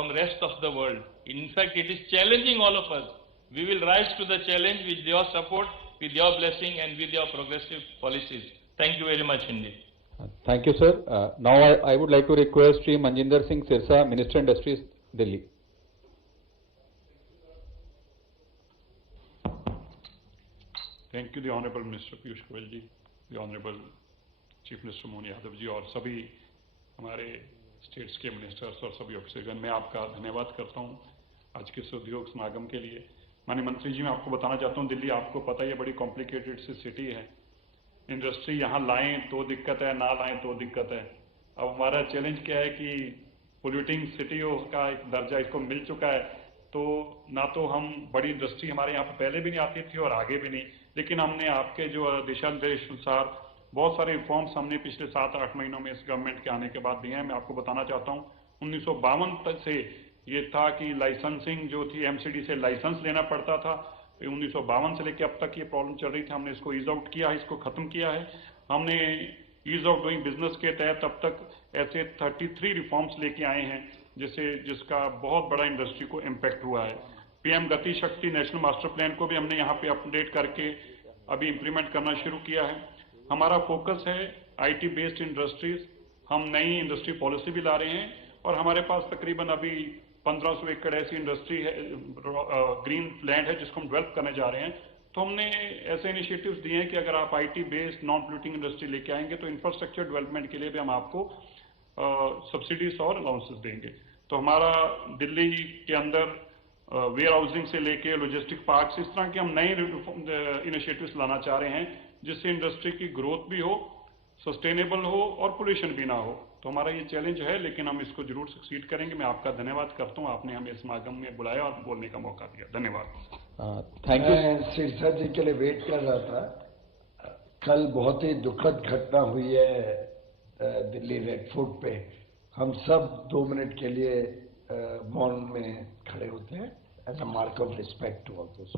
from the rest of the world. In fact, it is challenging all of us. We will rise to the challenge with your support, with your blessing and with your progressive policies. Thank you very much indeed. Thank you, sir. Now I would like to request Shri Manjinder Singh Sirsa, Minister Industries, Delhi. Thank you, the Honorable Minister Piyush Goyal ji, the Honorable Chief Minister Mohan Yadav ji और सभी हमारे states के ministers और सभी ऑफिसरगण, मैं आपका धन्यवाद करता हूँ आज के इस उद्योग समागम के लिए। माननीय मंत्री जी, मैं आपको बताना चाहता हूँ, दिल्ली आपको पता ही है बड़ी कॉम्प्लिकेटेड सी सिटी है। इंडस्ट्री यहाँ लाएं तो दिक्कत है, ना लाएं तो दिक्कत है। अब हमारा चैलेंज क्या है कि पोल्यूटिंग सिटी का एक दर्जा इसको मिल चुका है, तो ना तो हम बड़ी इंडस्ट्री हमारे यहाँ पर पहले भी नहीं आती थी और आगे भी नहीं, लेकिन हमने आपके जो दिशा निर्देश अनुसार बहुत सारे रिफॉर्म्स हमने पिछले 7-8 महीनों में इस गवर्नमेंट के आने के बाद दिए हैं। मैं आपको बताना चाहता हूँ 1952 तक से ये था कि लाइसेंसिंग जो थी एमसीडी से लाइसेंस लेना पड़ता था। 1952 से लेकर अब तक ये प्रॉब्लम चल रही थी। हमने इसको ईज आउट किया है, इसको खत्म किया है। हमने ईज ऑफ डूइंग बिजनेस के तहत अब तक ऐसे 33 रिफॉर्म्स लेके आए हैं जिसका बहुत बड़ा इंडस्ट्री को इम्पैक्ट हुआ है। पीएम गति शक्ति नेशनल मास्टर प्लान को भी हमने यहाँ पे अपडेट करके अभी इम्प्लीमेंट करना शुरू किया है। हमारा फोकस है आईटी बेस्ड इंडस्ट्रीज। हम नई इंडस्ट्री पॉलिसी भी ला रहे हैं और हमारे पास तकरीबन अभी 1500 एकड़ ऐसी इंडस्ट्री है, ग्रीन लैंड है जिसको हम डेवलप करने जा रहे हैं। तो हमने ऐसे इनिशिएटिव्स दिए हैं कि अगर आप IT based non polluting industry लेके आएंगे तो इंफ्रास्ट्रक्चर डेवलपमेंट के लिए भी हम आपको सब्सिडीज और अलाउंसेस देंगे। तो हमारा दिल्ली के अंदर वेयर हाउसिंग से लेके लॉजिस्टिक पार्क्स, इस तरह के हम नए इनिशिएटिव्स लाना चाह रहे हैं जिससे इंडस्ट्री की ग्रोथ भी हो, सस्टेनेबल हो और पोल्यूशन भी ना हो। तो हमारा ये चैलेंज है, लेकिन हम इसको जरूर सक्सीड करेंगे। मैं आपका धन्यवाद करता हूँ, आपने हमें समागम में बुलाया और बोलने का मौका दिया। धन्यवाद। Thank you. मैं सिरसा जी के लिए वेट कर रहा था। कल बहुत ही दुखद घटना हुई है दिल्ली रेड फोर्ट पे। हम सब 2 मिनट के लिए मौन में खड़े होते हैं as a mark of respect to all those.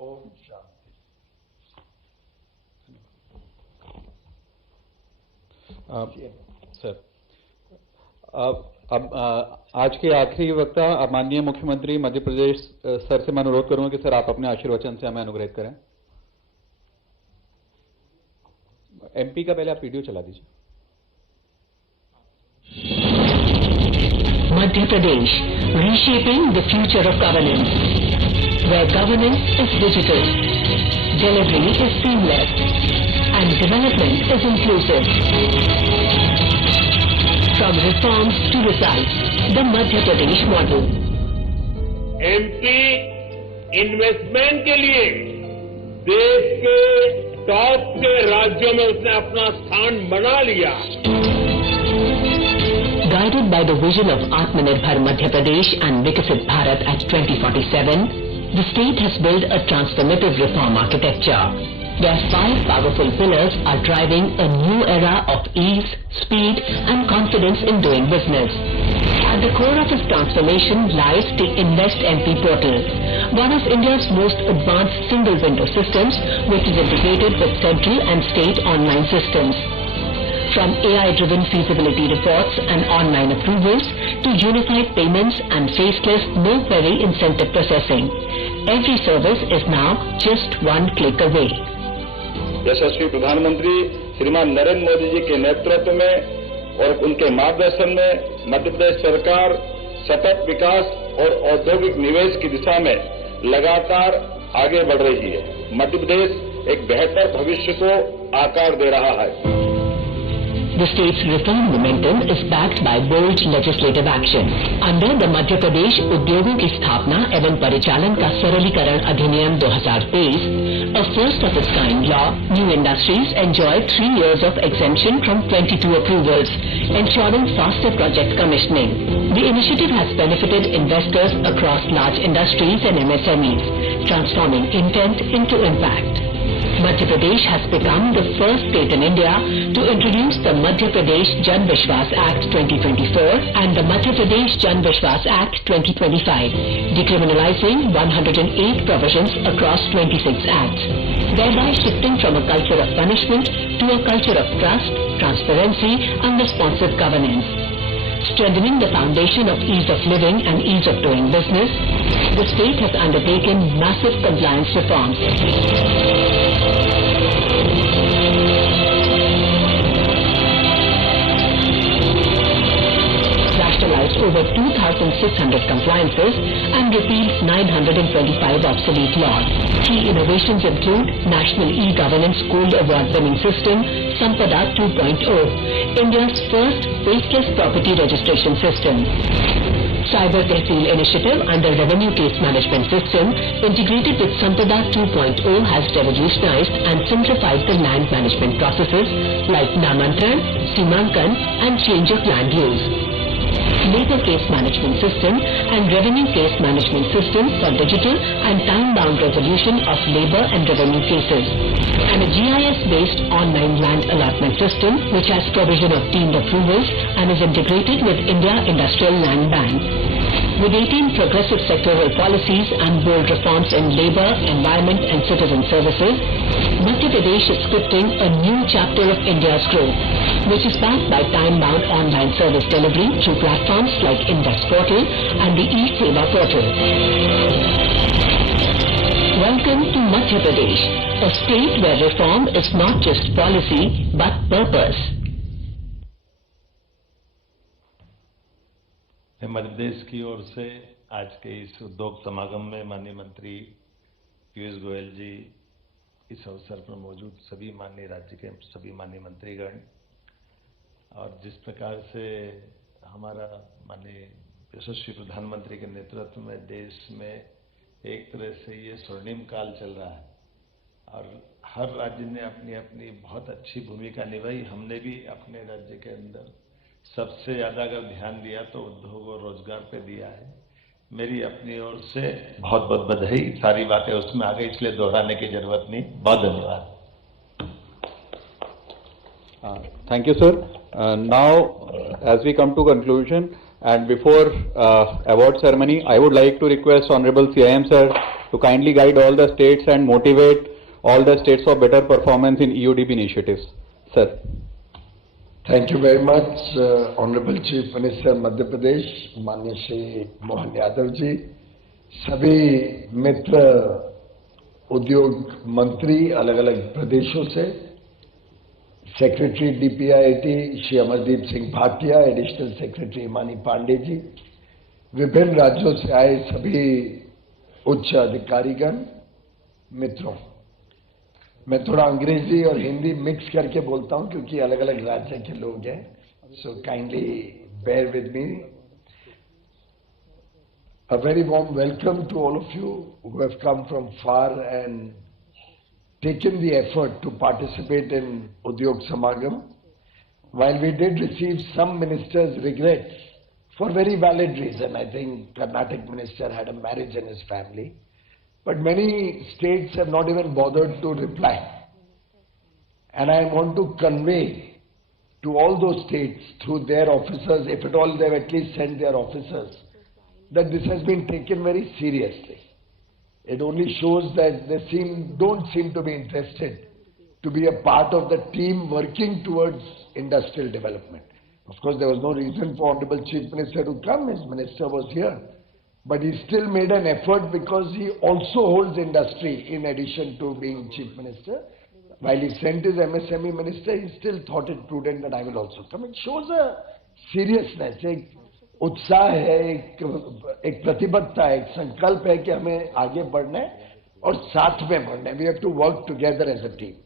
ओम शांति। सर, अब आज के आखिरी वक्ता माननीय मुख्यमंत्री मध्य प्रदेश सर से मैं अनुरोध करूंगा कि सर आप अपने आशीर्वचन से हमें अनुग्रहित करें। एमपी का पहले आप वीडियो चला दीजिए। Madhya Pradesh, reshaping the future of governance, where governance is digital, delivery is seamless, and development is inclusive. From reforms to results, the Madhya Pradesh model. MP investment के लिए देश के टॉप के राज्यों में उसने अपना स्थान बना लिया। Guided by the vision of Atmanirbhar Madhya Pradesh and Viksit Bharat at 2047, the state has built a transformative reform architecture, where 5 powerful pillars are driving a new era of ease, speed and confidence in doing business. At the core of its transformation lies the Invest MP portal, one of India's most advanced single window systems, which is integrated with central and state online systems. From AI-driven feasibility reports and online approvals to unified payments and faceless no-query incentive processing, every service is now just one click away. यशस्वी प्रधानमंत्री श्रीमान नरेंद्र मोदी जी के नेतृत्व में और उनके मार्गदर्शन में मध्य प्रदेश सरकार सतत विकास और औद्योगिक निवेश की दिशा में लगातार आगे बढ़ रही है। मध्य प्रदेश एक बेहतर भविष्य को आकार दे रहा है। The state's reform momentum is backed by bold legislative action. Under the Madhya Pradesh उद्योगों की स्थापना एवं परिचालन का सरलीकरण अधिनियम 2023, a first of its kind law, new industries enjoy 3 years of exemption from 22 approvals, ensuring faster project commissioning. The initiative has benefited investors across large industries and MSMEs, transforming intent into impact. Madhya Pradesh has become the first state in India to introduce the Madhya Pradesh Jan Vishwas Act 2024 and the Madhya Pradesh Jan Vishwas Act 2025, decriminalizing 108 provisions across 26 acts, thereby shifting from a culture of punishment to a culture of trust, transparency and responsive governance. Strengthening the foundation of ease of living and ease of doing business, the state has undertaken massive compliance reforms. Rationalized over 2,600 compliances and repealed 925 obsolete laws. Key innovations include National E-Governance Gold Award-winning system, Sampada 2.0, India's first faceless property registration system. Cyber Tehsil initiative under Revenue Case Management System integrated with Sampada 2.0 has revolutionized and simplified the land management processes like Namantran, Simankan and change of land use. Labor Case Management System and Revenue Case Management System for digital and time-bound resolution of labor and revenue cases. And a GIS-based online land allotment system which has provision of deemed approvals and is integrated with India Industrial Land Bank. With 18 progressive sectoral policies and bold reforms in labor, environment and citizen services, Madhya Pradesh is scripting a new chapter of India's growth, which is backed by time-bound online service delivery through platforms like Index Portal and the E-Seva Portal. Welcome to Madhya Pradesh, a state where reform is not just policy but purpose. Madhya Pradesh की ओर से आज के इस उद्योग समागम में माननीय मंत्री पीयूष गोयल जी, इस अवसर पर मौजूद सभी माननीय राज्य के सभी माननीय मंत्रीगण, और जिस प्रकार से हमारा माननीय यशस्वी प्रधानमंत्री के नेतृत्व में देश में एक तरह से ये स्वर्णिम काल चल रहा है और हर राज्य ने अपनी अपनी बहुत अच्छी भूमिका निभाई। हमने भी अपने राज्य के अंदर सबसे ज्यादा अगर ध्यान दिया तो उद्योग और रोजगार पे दिया है। मेरी अपनी ओर से बहुत बहुत बधाई। सारी बातें उसमें आ गई, इसलिए दोहराने की जरूरत नहीं। बहुत धन्यवाद। Thank you, sir. Now, as we come to conclusion and before award ceremony, I would like to request Honorable CIM sir to kindly guide all the states and motivate all the states for better performance in EUDP initiatives. Sir. Thank you very much, Honorable Chief Minister Madhya Pradesh, माननीय श्री मोहन यादव जी, सभी मित्र उद्योग मंत्री अलग अलग प्रदेशों से, secretary DPIIT Shri Amardeep Singh Bhatia, additional secretary Himani Pande ji, विभिन्न राज्यों से आए सभी उच्च अधिकारीगण, मित्रों, मैं थोड़ा अंग्रेजी और हिंदी मिक्स करके बोलता हूं क्योंकि अलग अलग राज्य के लोग हैं, so kindly bear with me. A very warm welcome to all of you who have come from far and taken the effort to participate in Udyog Samagam. While we did receive some ministers' regrets for very valid reason, I think Karnataka minister had a marriage in his family. But many states have not even bothered to reply. And I want to convey to all those states through their officers, if at all they have at least sent their officers, that this has been taken very seriously. It only shows that they don't seem to be interested to be a part of the team working towards industrial development. Of course, there was no reason for Honorable Chief Minister to come. His minister was here. But he still made an effort because he also holds industry in addition to being Chief Minister. While he sent his MSME minister, he still thought it prudent that I will also come. It shows a seriousness, एक उत्साह है, एक प्रतिबद्धता है, एक संकल्प है कि हमें आगे बढ़ना है और साथ में बढ़ना है. We have to work together as a team.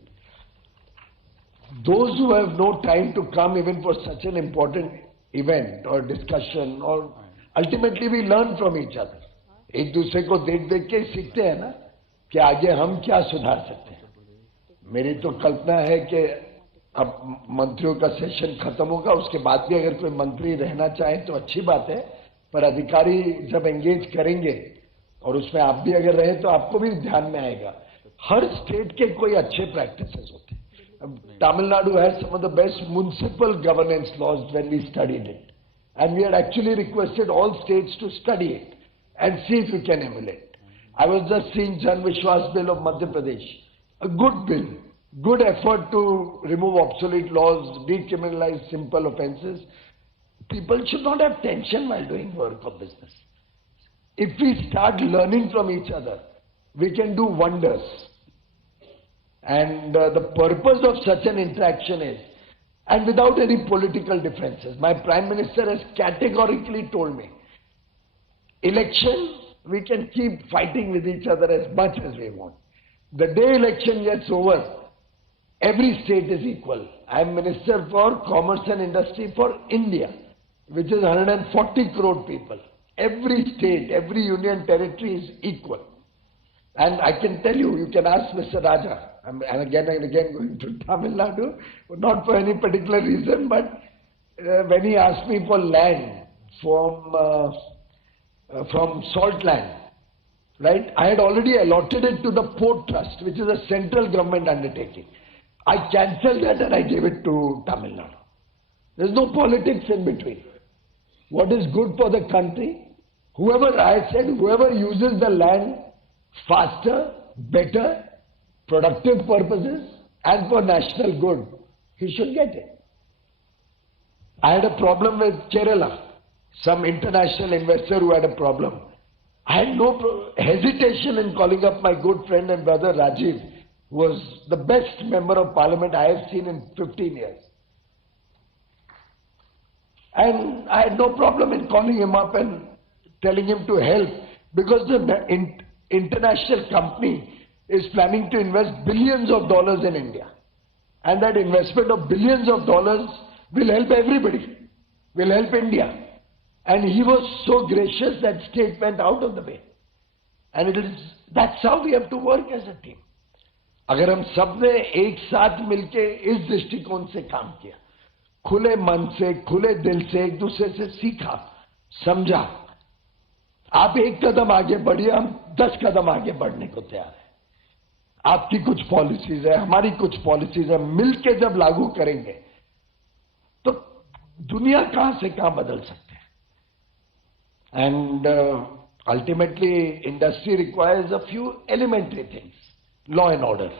Those who have no time to come even for such an important event or discussion or ultimately we learn from each other. एक दूसरे को देख देख के सीखते हैं ना कि आगे हम क्या सुधार सकते हैं. मेरी तो कल्पना है कि अब मंत्रियों का सेशन खत्म होगा, उसके बाद भी अगर कोई मंत्री रहना चाहे तो अच्छी बात है, पर अधिकारी जब एंगेज करेंगे और उसमें आप भी अगर रहे तो आपको भी ध्यान में आएगा. हर स्टेट के कोई अच्छे प्रैक्टिसेस होते हैं. Tamil Nadu has some of the best municipal governance laws when we studied it. And we had actually requested all states to study it and see if we can emulate. I was just seeing Jan Vishwas Bill of Madhya Pradesh. A good bill, good effort to remove obsolete laws, decriminalize simple offences. People should not have tension while doing work or business. If we start learning from each other, we can do wonders. And the purpose of such an interaction is, and without any political differences, my Prime Minister has categorically told me, election, we can keep fighting with each other as much as we want. The day election gets over, every state is equal. I am Minister for Commerce and Industry for India, which is 140 crore people. Every state, every union territory is equal. And I can tell you, you can ask Mr. Raja, and again going to Tamil Nadu, not for any particular reason, but when he asked me for land from salt land, right? I had already allotted it to the Port Trust, which is a central government undertaking. I cancelled that and I gave it to Tamil Nadu. There's no politics in between. What is good for the country? I said, whoever uses the land faster, better, productive purposes, and for national good, he should get it. I had a problem with Kerala, some international investor who had a problem. I had no hesitation in calling up my good friend and brother Rajiv, who was the best member of parliament I have seen in 15 years. And I had no problem in calling him up and telling him to help, because the international company is planning to invest billions of dollars in India. And that investment of billions of dollars will help everybody, will help India. And he was so gracious that state went out of the way. And that's how we have to work as a team. अगर हम सब ने एक साथ मिलके इस दृष्टिकोण से काम किया, खुले मन से, खुले दिल से एक दूसरे से सीखा, समझा, आप एक कदम आगे बढ़िए, हम 10 कदम आगे बढ़ने को तैयार हैं. आपकी कुछ पॉलिसीज है, हमारी कुछ पॉलिसीज है, मिलके जब लागू करेंगे तो दुनिया कहां से कहां बदल सकते हैं. And ultimately industry requires a few elementary things. Law and order.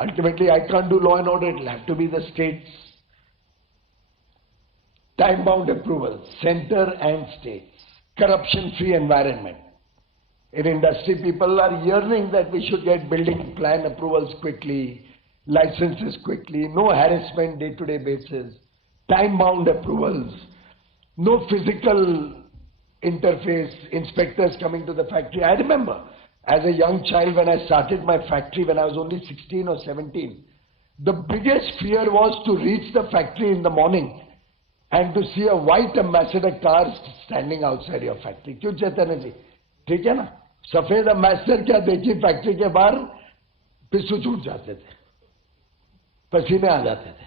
Ultimately I can't do law and order, it will have to be the states. Time-bound approvals, center and states. Corruption-free environment. In industry, people are yearning that we should get building plan approvals quickly, licenses quickly, no harassment day-to-day basis, time-bound approvals, no physical interface, inspectors coming to the factory. I remember as a young child when I started my factory when I was only 16 or 17, the biggest fear was to reach the factory in the morning and to see a white ambassador car standing outside your factory. क्यों चैतन्य जी? ठीक है ना? सफेद ambassador क्या देखी factory के बाहर पिस्सू छूट जाते थे, पसीने आ जाते थे.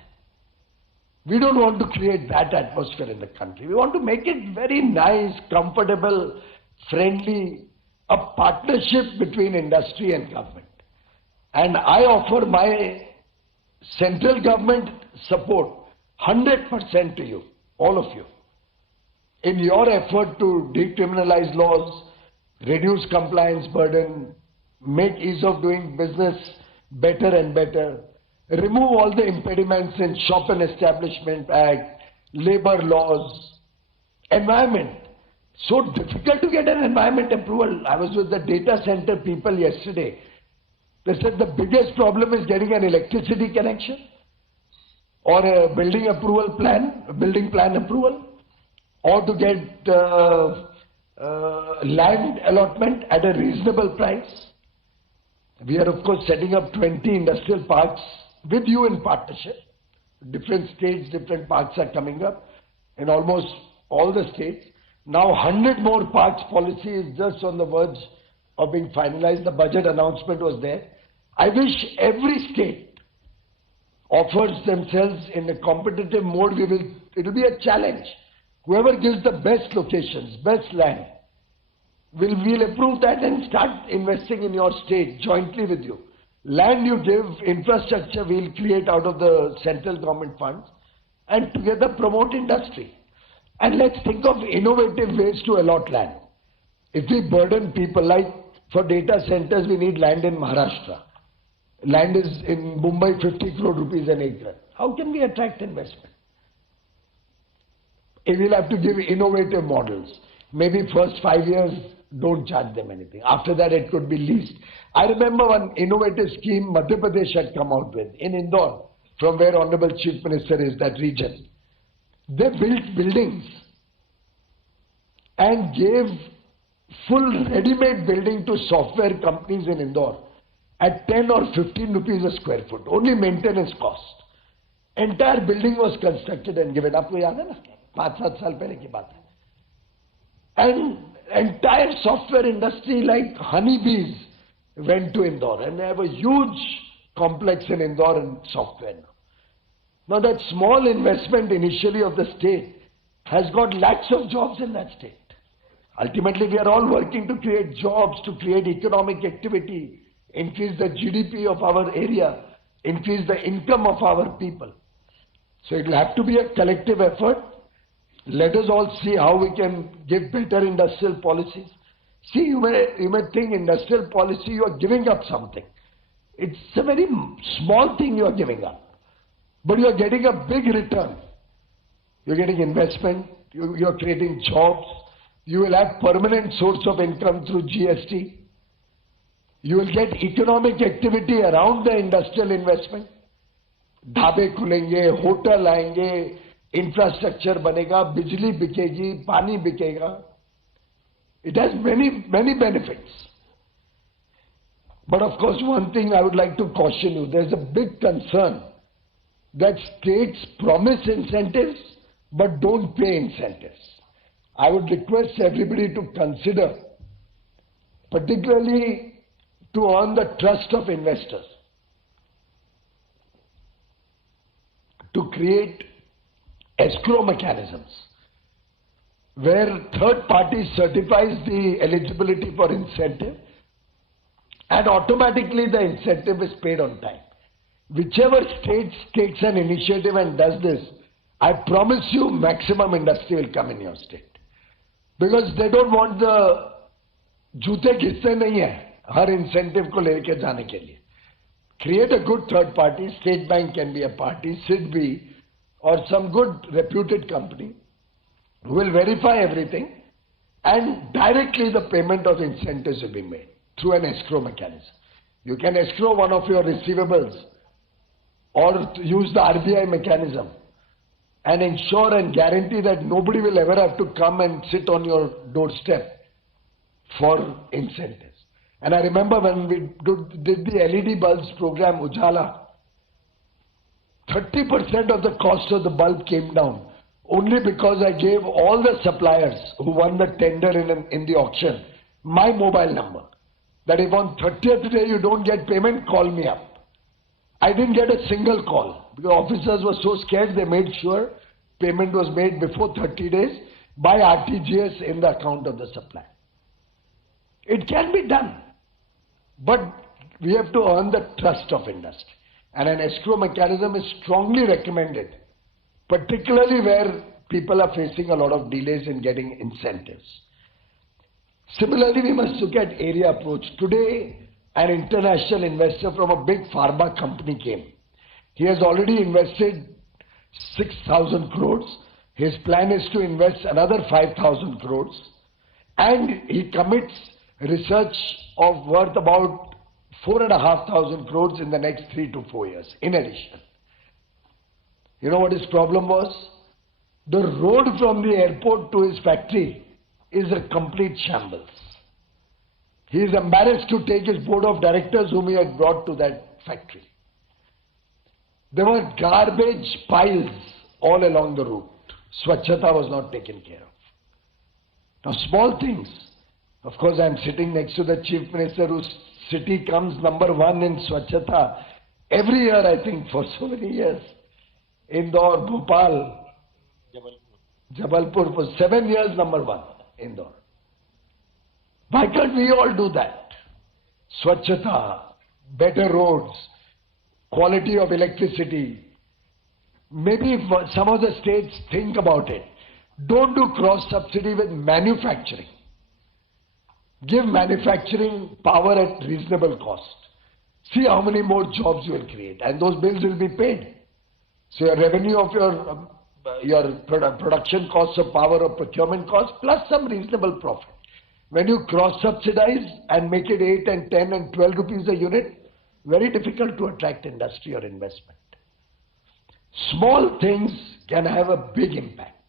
We don't want to create that atmosphere in the country. We want to make it very nice, comfortable, friendly, a partnership between industry and government. And I offer my central government support 100% to you, all of you, in your effort to decriminalize laws, reduce compliance burden, make ease of doing business better and better, remove all the impediments in Shop and Establishment Act, labor laws, environment. So difficult to get an environment approval. I was with the data center people yesterday. They said the biggest problem is getting an electricity connection or a building approval plan, a building plan approval, or to get land allotment at a reasonable price. We are of course setting up 20 industrial parks with you in partnership. Different states, different parks are coming up in almost all the states. Now 100 more parks policy is just on the verge of being finalized. The budget announcement was there. I wish every state offers themselves in a competitive mode. It will be a challenge. Whoever gives the best locations, best land, we'll approve that and start investing in your state jointly with you. Land you give, infrastructure we'll create out of the central government funds, and together promote industry. And let's think of innovative ways to allot land. If we burden people, like for data centers, we need land in Maharashtra. Land is in Mumbai 50 crore rupees an acre. How can we attract investment? We'll have to give innovative models. Maybe first 5 years, don't charge them anything. After that, it could be leased. I remember one innovative scheme Madhya Pradesh had come out with in Indore, from where Honorable Chief Minister is, that region. They built buildings and gave full ready-made building to software companies in Indore at 10 or 15 rupees a square foot, only maintenance cost. Entire building was constructed and given up. याद है ना? 5-7 साल पहले की बात है. And entire software industry like honeybees went to Indore, and they have a huge complex in Indore in software now. Now that small investment initially of the state has got lakhs of jobs in that state. Ultimately, we are all working to create jobs, to create economic activity, increase the GDP of our area, increase the income of our people. So it will have to be a collective effort. Let us all see how we can give better industrial policies. See, you may think industrial policy, you are giving up something. It's a very small thing you are giving up. But you are getting a big return. You are getting investment, you are creating jobs, you will have permanent source of income through GST. You will get economic activity around the industrial investment. ढाबे खुलेंगे, hotel आएंगे, infrastructure बनेगा, बिजली बिकेगी, पानी बिकेगा. It has many benefits. But of course, one thing I would like to caution you, there's a big concern that states promise incentives but don't pay incentives. I would request everybody to consider, particularly to earn the trust of investors, to create escrow mechanisms where third party certifies the eligibility for incentive and automatically the incentive is paid on time. Whichever state takes an initiative and does this, I promise you maximum industry will come in your state. Because they don't want the जूते घिसते नहीं है हर incentive को लेके जाने के लिए. Create a good third party, State Bank can be a party, SIDBI, or some good reputed company who will verify everything, and directly the payment of incentives will be made through an escrow mechanism. You can escrow one of your receivables or use the RBI mechanism and ensure and guarantee that nobody will ever have to come and sit on your doorstep for incentives. And I remember when we did the LED bulbs program, Ujala, 30% of the cost of the bulb came down only because I gave all the suppliers who won the tender in the auction my mobile number. That if on 30th day you don't get payment, call me up. I didn't get a single call because officers were so scared they made sure payment was made before 30 days by RTGS in the account of the supplier. It can be done, but we have to earn the trust of industry. And an escrow mechanism is strongly recommended, particularly where people are facing a lot of delays in getting incentives. Similarly, we must look at area approach. Today, an international investor from a big pharma company came. He has already invested 6,000 crores. His plan is to invest another 5,000 crores. And he commits research of worth about 4,500 crores in the next 3 to 4 years, in addition. You know what his problem was? The road from the airport to his factory is a complete shambles. He is embarrassed to take his board of directors whom he had brought to that factory. There were garbage piles all along the route. Swachhata was not taken care of. Now small things. Of course, I am sitting next to the Chief Minister whose city comes number 1 in Swachhata every year, I think, for so many years. Indore, Bhopal, Jabalpur for 7 years number 1, Indore. Why can't we all do that? Swachhata, better roads, quality of electricity. Maybe if some of the states think about it, don't do cross-subsidy with manufacturing. Give manufacturing power at reasonable cost. See how many more jobs you will create, and those bills will be paid. So your revenue of your production costs of power or procurement costs plus some reasonable profit. When you cross-subsidize and make it 8 and 10 and 12 rupees a unit, very difficult to attract industry or investment. Small things can have a big impact.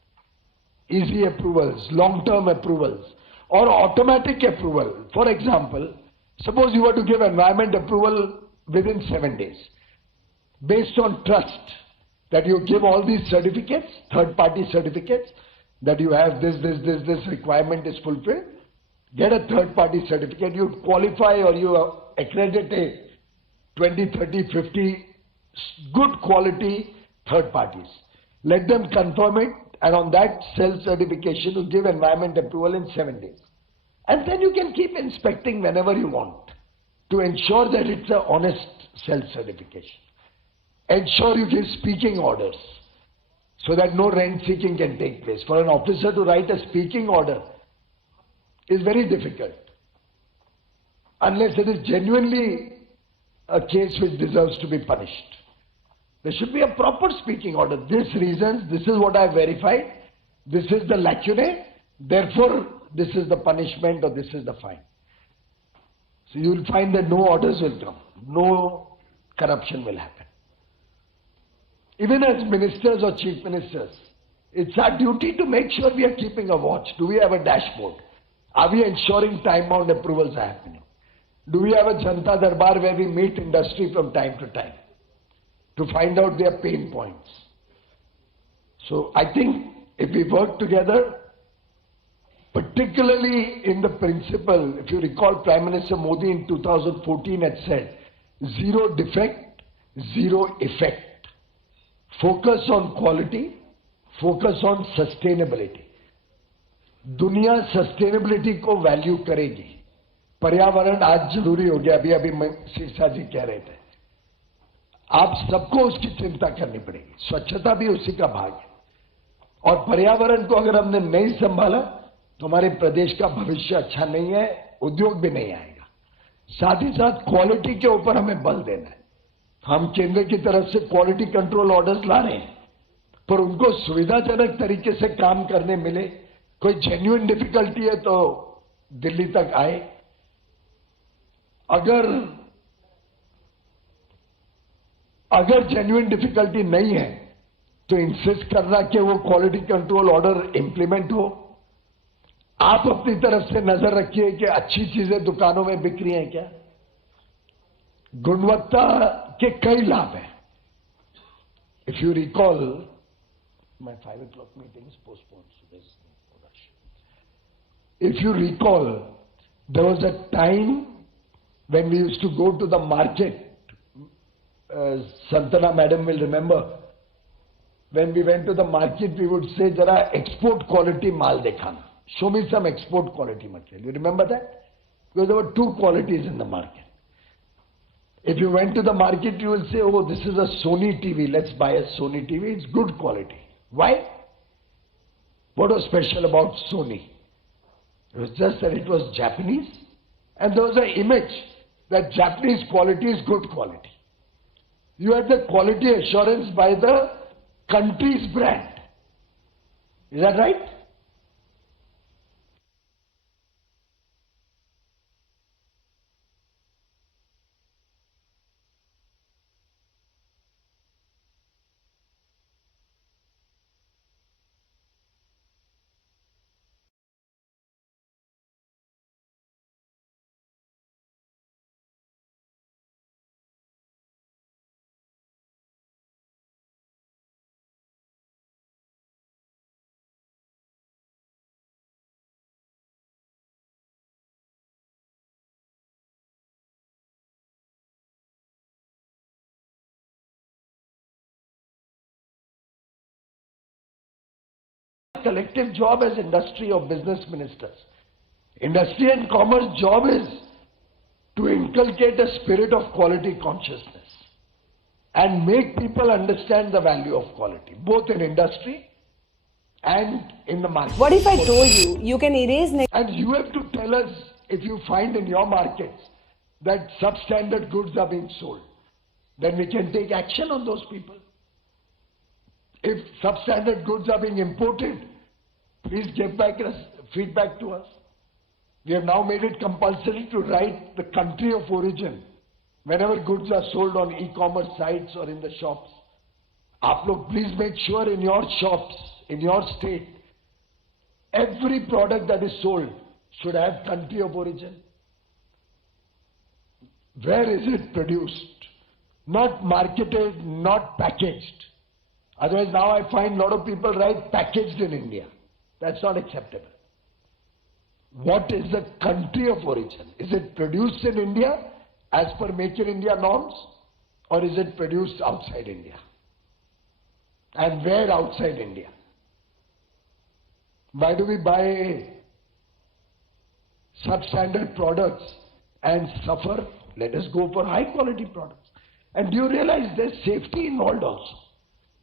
Easy approvals, long-term approvals, or automatic approval. For example, suppose you were to give environment approval within 7 days, based on trust, that you give all these certificates, third-party certificates, that you have this requirement is fulfilled. Get a third-party certificate, you qualify or you accredit a 20, 30, 50 good quality third parties. Let them confirm it, and on that self-certification you give environment approval in 7 days. And then you can keep inspecting whenever you want to ensure that it's an honest self-certification. Ensure you give speaking orders so that no rent seeking can take place. For an officer to write a speaking order is very difficult, unless it is genuinely a case which deserves to be punished. There should be a proper speaking order. This reasons, this is what I have verified, this is the lacunae, therefore this is the punishment or this is the fine. So you will find that no orders will come, no corruption will happen. Even as ministers or chief ministers, it's our duty to make sure we are keeping a watch. Do we have a dashboard? Are we ensuring time-bound approvals are happening? Do we have a Janta Darbar where we meet industry from time to time to find out their pain points? So I think if we work together, particularly in the principle, if you recall, Prime Minister Modi in 2014 had said, zero defect, zero effect. Focus on quality, focus on sustainability. दुनिया sustainability को value करेगी. पर्यावरण आज जरूरी हो गया, अभी शीर्षा जी कह रहे थे. आप सबको उसकी चिंता करनी पड़ेगी. स्वच्छता भी उसी का भाग है. और पर्यावरण को अगर हमने नहीं संभाला तो हमारे प्रदेश का भविष्य अच्छा नहीं है, उद्योग भी नहीं आएगा. साथ ही साथ क्वालिटी के ऊपर हमें बल देना है. हम केंद्र की तरफ से क्वालिटी कंट्रोल ऑर्डर्स ला रहे हैं, पर उनको सुविधाजनक तरीके से काम करने मिले. कोई जेन्युइन डिफिकल्टी है तो दिल्ली तक आए. अगर जेन्युइन डिफिकल्टी नहीं है तो इंसिस्ट करना कि वो क्वालिटी कंट्रोल ऑर्डर इंप्लीमेंट हो. आप अपनी तरफ से नजर रखिए कि अच्छी चीजें दुकानों में बिक रही हैं क्या. गुणवत्ता के कई लाभ हैं. If you recall, my 5 o'clock meeting is postponed. If you recall, there was a time when we used to go to the market. Santana madam will remember. When we went to the market, we would say, "Jara export quality maal dekhana. Show me some export quality material." You remember that? Because there were two qualities in the market. If you went to the market, you will say, "Oh, this is a Sony TV. Let's buy a Sony TV. It's good quality." Why? What was special about Sony? It was just that it was Japanese, and there was an image that Japanese quality is good quality. You had the quality assurance by the country's brand. Is that right? Collective job as industry or business ministers Industry and commerce job is to inculcate a spirit of quality consciousness and make people understand the value of quality, both in industry and in the market. What if I told you, you can erase And you have to tell us if you find in your markets that substandard goods are being sold. Then we can take action on those people. If substandard goods are being imported, please give back feedback to us. We have now made it compulsory to write the country of origin whenever goods are sold on e-commerce sites or in the shops. Aap log please make sure in your shops, in your state, every product that is sold should have country of origin. Where is it produced? Not marketed, not packaged. Otherwise now I find a lot of people write packaged in India. That's not acceptable. What is the country of origin? Is it produced in India as per Make in India norms, or is it produced outside India? And where outside India? Why do we buy substandard products and suffer? Let us go for high quality products. And do you realize there's safety involved also?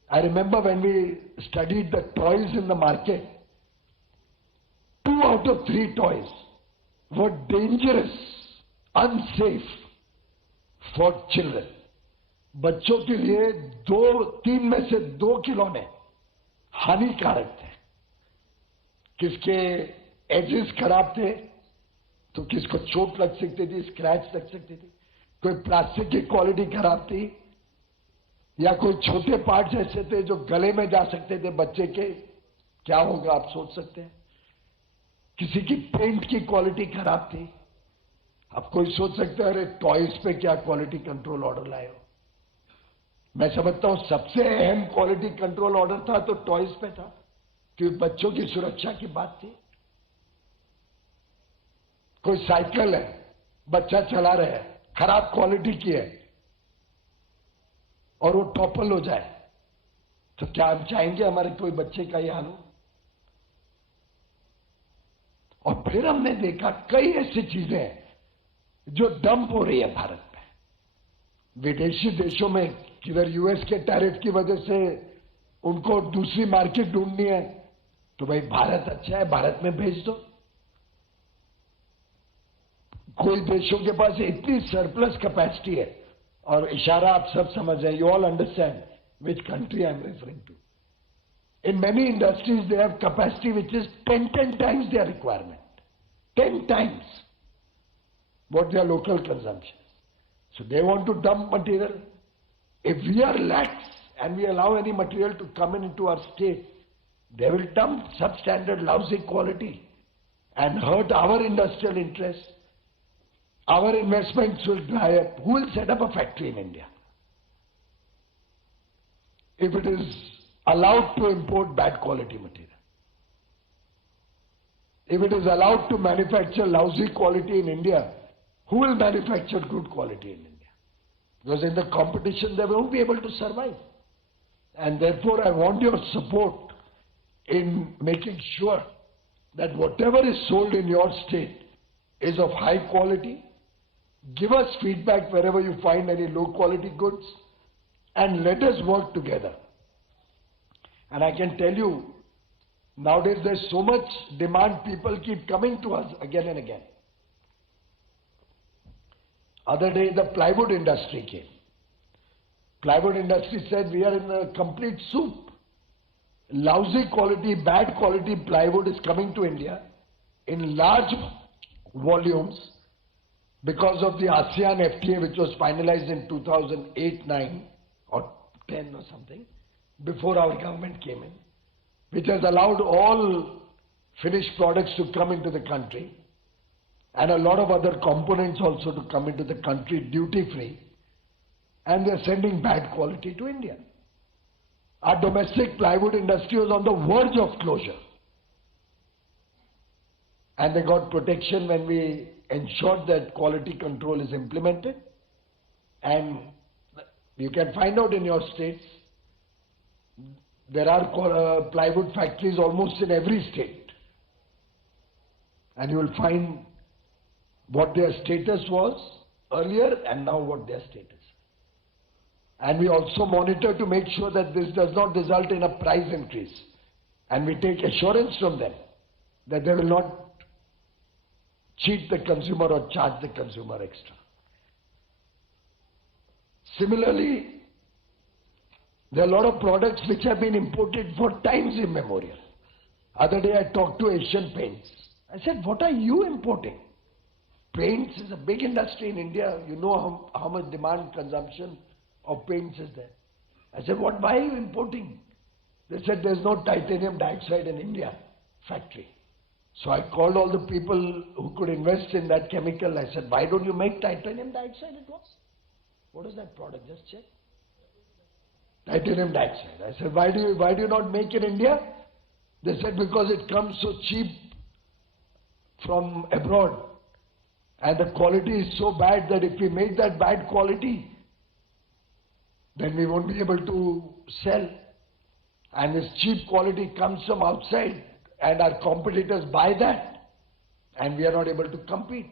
I remember when we studied the toys in the market, 2 out of 3 toys were dangerous, unsafe for children. बच्चों के लिए 3 में से 2 खिलौने हानिकारक थे. किसके edges खराब थे तो किसको चोट लग सकती थी, स्क्रैच लग सकती थी. कोई प्लास्टिक की क्वालिटी खराब थी या कोई छोटे पार्ट्स ऐसे थे जो गले में जा सकते थे बच्चे के. क्या होगा आप सोच सकते हैं. किसी की पेंट की क्वालिटी खराब थी. अब कोई सोच सकता है अरे टॉयज पे क्या क्वालिटी कंट्रोल ऑर्डर लाए हो. मैं समझता हूं सबसे अहम क्वालिटी कंट्रोल ऑर्डर था तो टॉयज पे था, क्योंकि बच्चों की सुरक्षा की बात थी. कोई साइकिल है, बच्चा चला रहा है, खराब क्वालिटी की है और वो टॉपल हो जाए तो क्या हम चाहेंगे हमारे कोई बच्चे का ये हाल हो. और फिर हमने देखा कई ऐसी चीजें हैं जो डंप हो रही है भारत में. विदेशी देशों में किधर यूएस के टैरिफ की वजह से उनको दूसरी मार्केट ढूंढनी है तो भाई भारत अच्छा है, भारत में भेज दो. कोई देशों के पास इतनी सरप्लस कैपेसिटी है, और इशारा आप सब समझ रहे हैं. You all understand which country I am referring to. In many industries, they have capacity which is 10 times their requirement. 10 times what their local consumption is. So they want to dump material. If we are lax and we allow any material to come into our state, they will dump substandard, lousy quality and hurt our industrial interests. Our investments will dry up. Who will set up a factory in India? If it is allowed to import bad quality material. If it is allowed to manufacture lousy quality in India, who will manufacture good quality in India? Because in the competition they won't be able to survive. And therefore I want your support in making sure that whatever is sold in your state is of high quality. Give us feedback wherever you find any low quality goods and let us work together. And I can tell you, nowadays there's so much demand, people keep coming to us again and again. Other day the plywood industry came. Plywood industry said we are in a complete soup. Lousy quality, bad quality plywood is coming to India in large volumes because of the ASEAN FTA which was finalized in 2008-9 or 10 or something. Before our government came in, which has allowed all finished products to come into the country and a lot of other components also to come into the country duty free, and they are sending bad quality to India. Our domestic plywood industry was on the verge of closure, and they got protection when we ensured that quality control is implemented. And you can find out in your states, there are plywood factories almost in every state. and you will find what their status was earlier and now what their status is. And we also monitor to make sure that this does not result in a price increase. And we take assurance from them that they will not cheat the consumer or charge the consumer extra. Similarly, there are a lot of products which have been imported for times immemorial. Other day I talked to Asian Paints. I said, what are you importing? Paints is a big industry in India. You know how much demand, consumption of paints is there. I said, why are you importing? They said, there's no titanium dioxide in India factory. So I called all the people who could invest in that chemical. I said, why don't you make titanium dioxide? It was. What is that product? Just check. Titanium dioxide. I said, why do you not make in India? They said, because it comes so cheap from abroad. And the quality is so bad that if we make that bad quality, then we won't be able to sell. And this cheap quality comes from outside and our competitors buy that and we are not able to compete.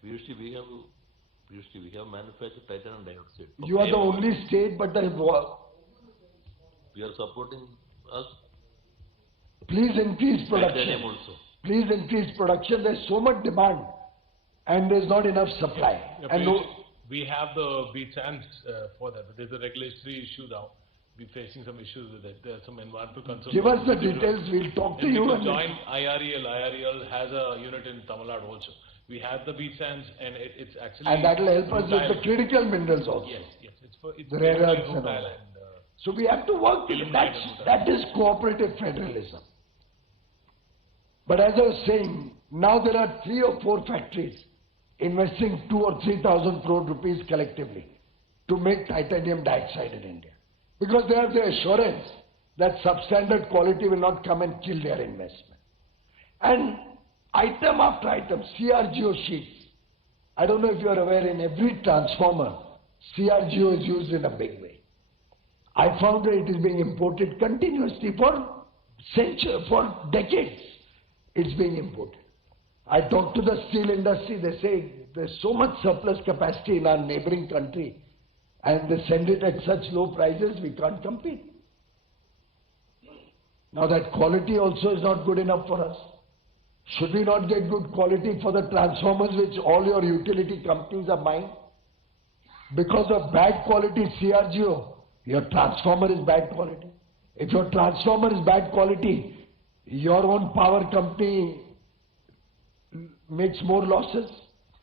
Previously we have manufactured titanium dioxide. You are the only state, but we are supporting us. Please increase production. Titanium also. Please increase production. There's so much demand and there's not enough supply. Yeah, and we have the Bytes for that, but there's a regulatory issue now. We're facing some issues with it. There are some environmental concerns. Give us the details, we'll talk to you. And join IREL. IREL has a unit in Tamil Nadu also. We have the Bytes and it's actually... And that will help us with the critical minerals also. Yes. It's the rare earths and all. So we have to work with it. That is cooperative federalism. But as I was saying, now there are 3 or 4 factories investing 2,000 or 3,000 crore rupees collectively to make titanium dioxide in India. Because they have the assurance that substandard quality will not come and kill their investment. And item after item, CRGO sheets. I don't know if you are aware, in every transformer, CRGO is used in a big way. I found that it is being imported continuously for decades. It's being imported. I talked to the steel industry, they say there's so much surplus capacity in our neighboring country and they send it at such low prices, we can't compete. Now that quality also is not good enough for us. Should we not get good quality for the transformers which all your utility companies are buying? Because of bad quality CRGO, your transformer is bad quality. If your transformer is bad quality, your own power company makes more losses,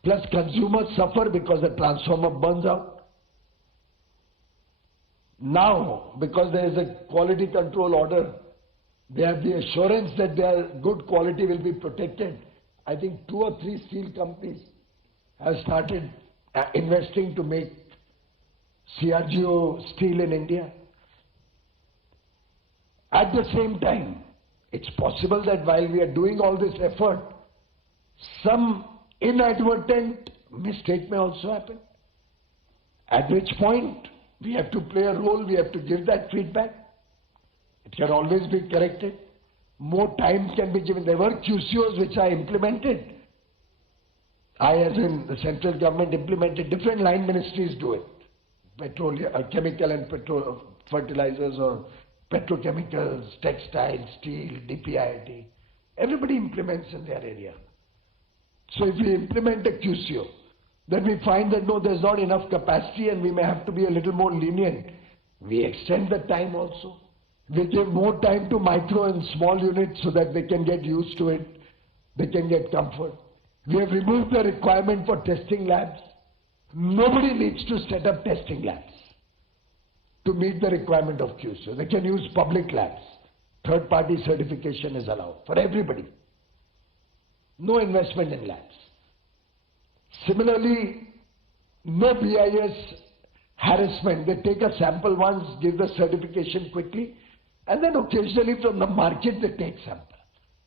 plus consumers suffer because the transformer burns out. Now, because there is a quality control order, they have the assurance that their good quality will be protected. I think 2 or 3 steel companies have started investing to make CRGO steel in India. At the same time, it's possible that while we are doing all this effort, some inadvertent mistake may also happen. At which point, we have to play a role, we have to give that feedback. It can always be corrected. More time can be given. There were QCOs which I implemented. I, as in the central government, implemented. Different line ministries do it. Petroleum, chemical and fertilizers or petrochemicals, textiles, steel, DPIIT. Everybody implements in their area. So if we implement a QCO, then we find that no, there's not enough capacity and we may have to be a little more lenient. We extend the time also. We give more time to micro and small units so that they can get used to it, they can get comfort. We have removed the requirement for testing labs. Nobody needs to set up testing labs to meet the requirement of QCO. They can use public labs. Third-party certification is allowed for everybody. No investment in labs. Similarly, no BIS harassment. They take a sample once, give the certification quickly, and then occasionally from the market they take sample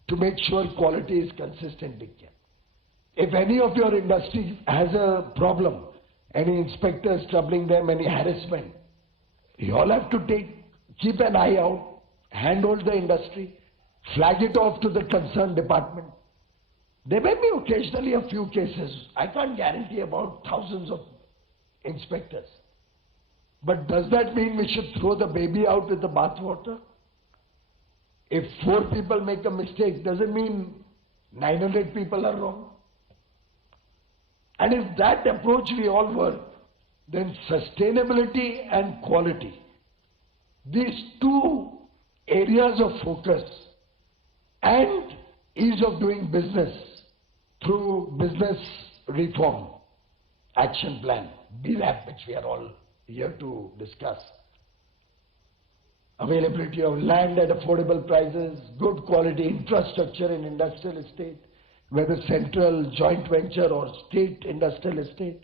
to make sure quality is consistently kept. If any of your industry has a problem, any inspectors troubling them, any harassment, you all have to keep an eye out, handhold the industry, flag it off to the concerned department. There may be occasionally a few cases. I can't guarantee about thousands of inspectors. But does that mean we should throw the baby out with the bathwater? If 4 people make a mistake, doesn't mean 900 people are wrong. And if that approach we all work, then sustainability and quality, these 2 areas of focus and ease of doing business through business reform action plan, BRAP, which we are all here to discuss. Availability of land at affordable prices, good quality infrastructure in industrial estate, whether central, joint venture or state industrial estate,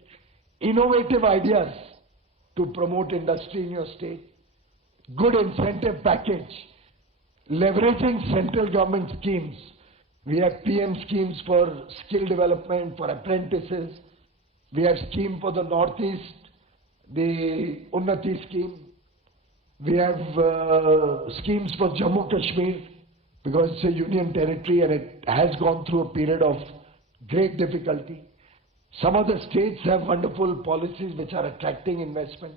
innovative ideas to promote industry in your state, good incentive package, leveraging central government schemes. We have PM schemes for skill development, for apprentices. We have scheme for the Northeast, the Unnati scheme. We have schemes for Jammu Kashmir because it's a union territory and it has gone through a period of great difficulty. Some of the states have wonderful policies which are attracting investment.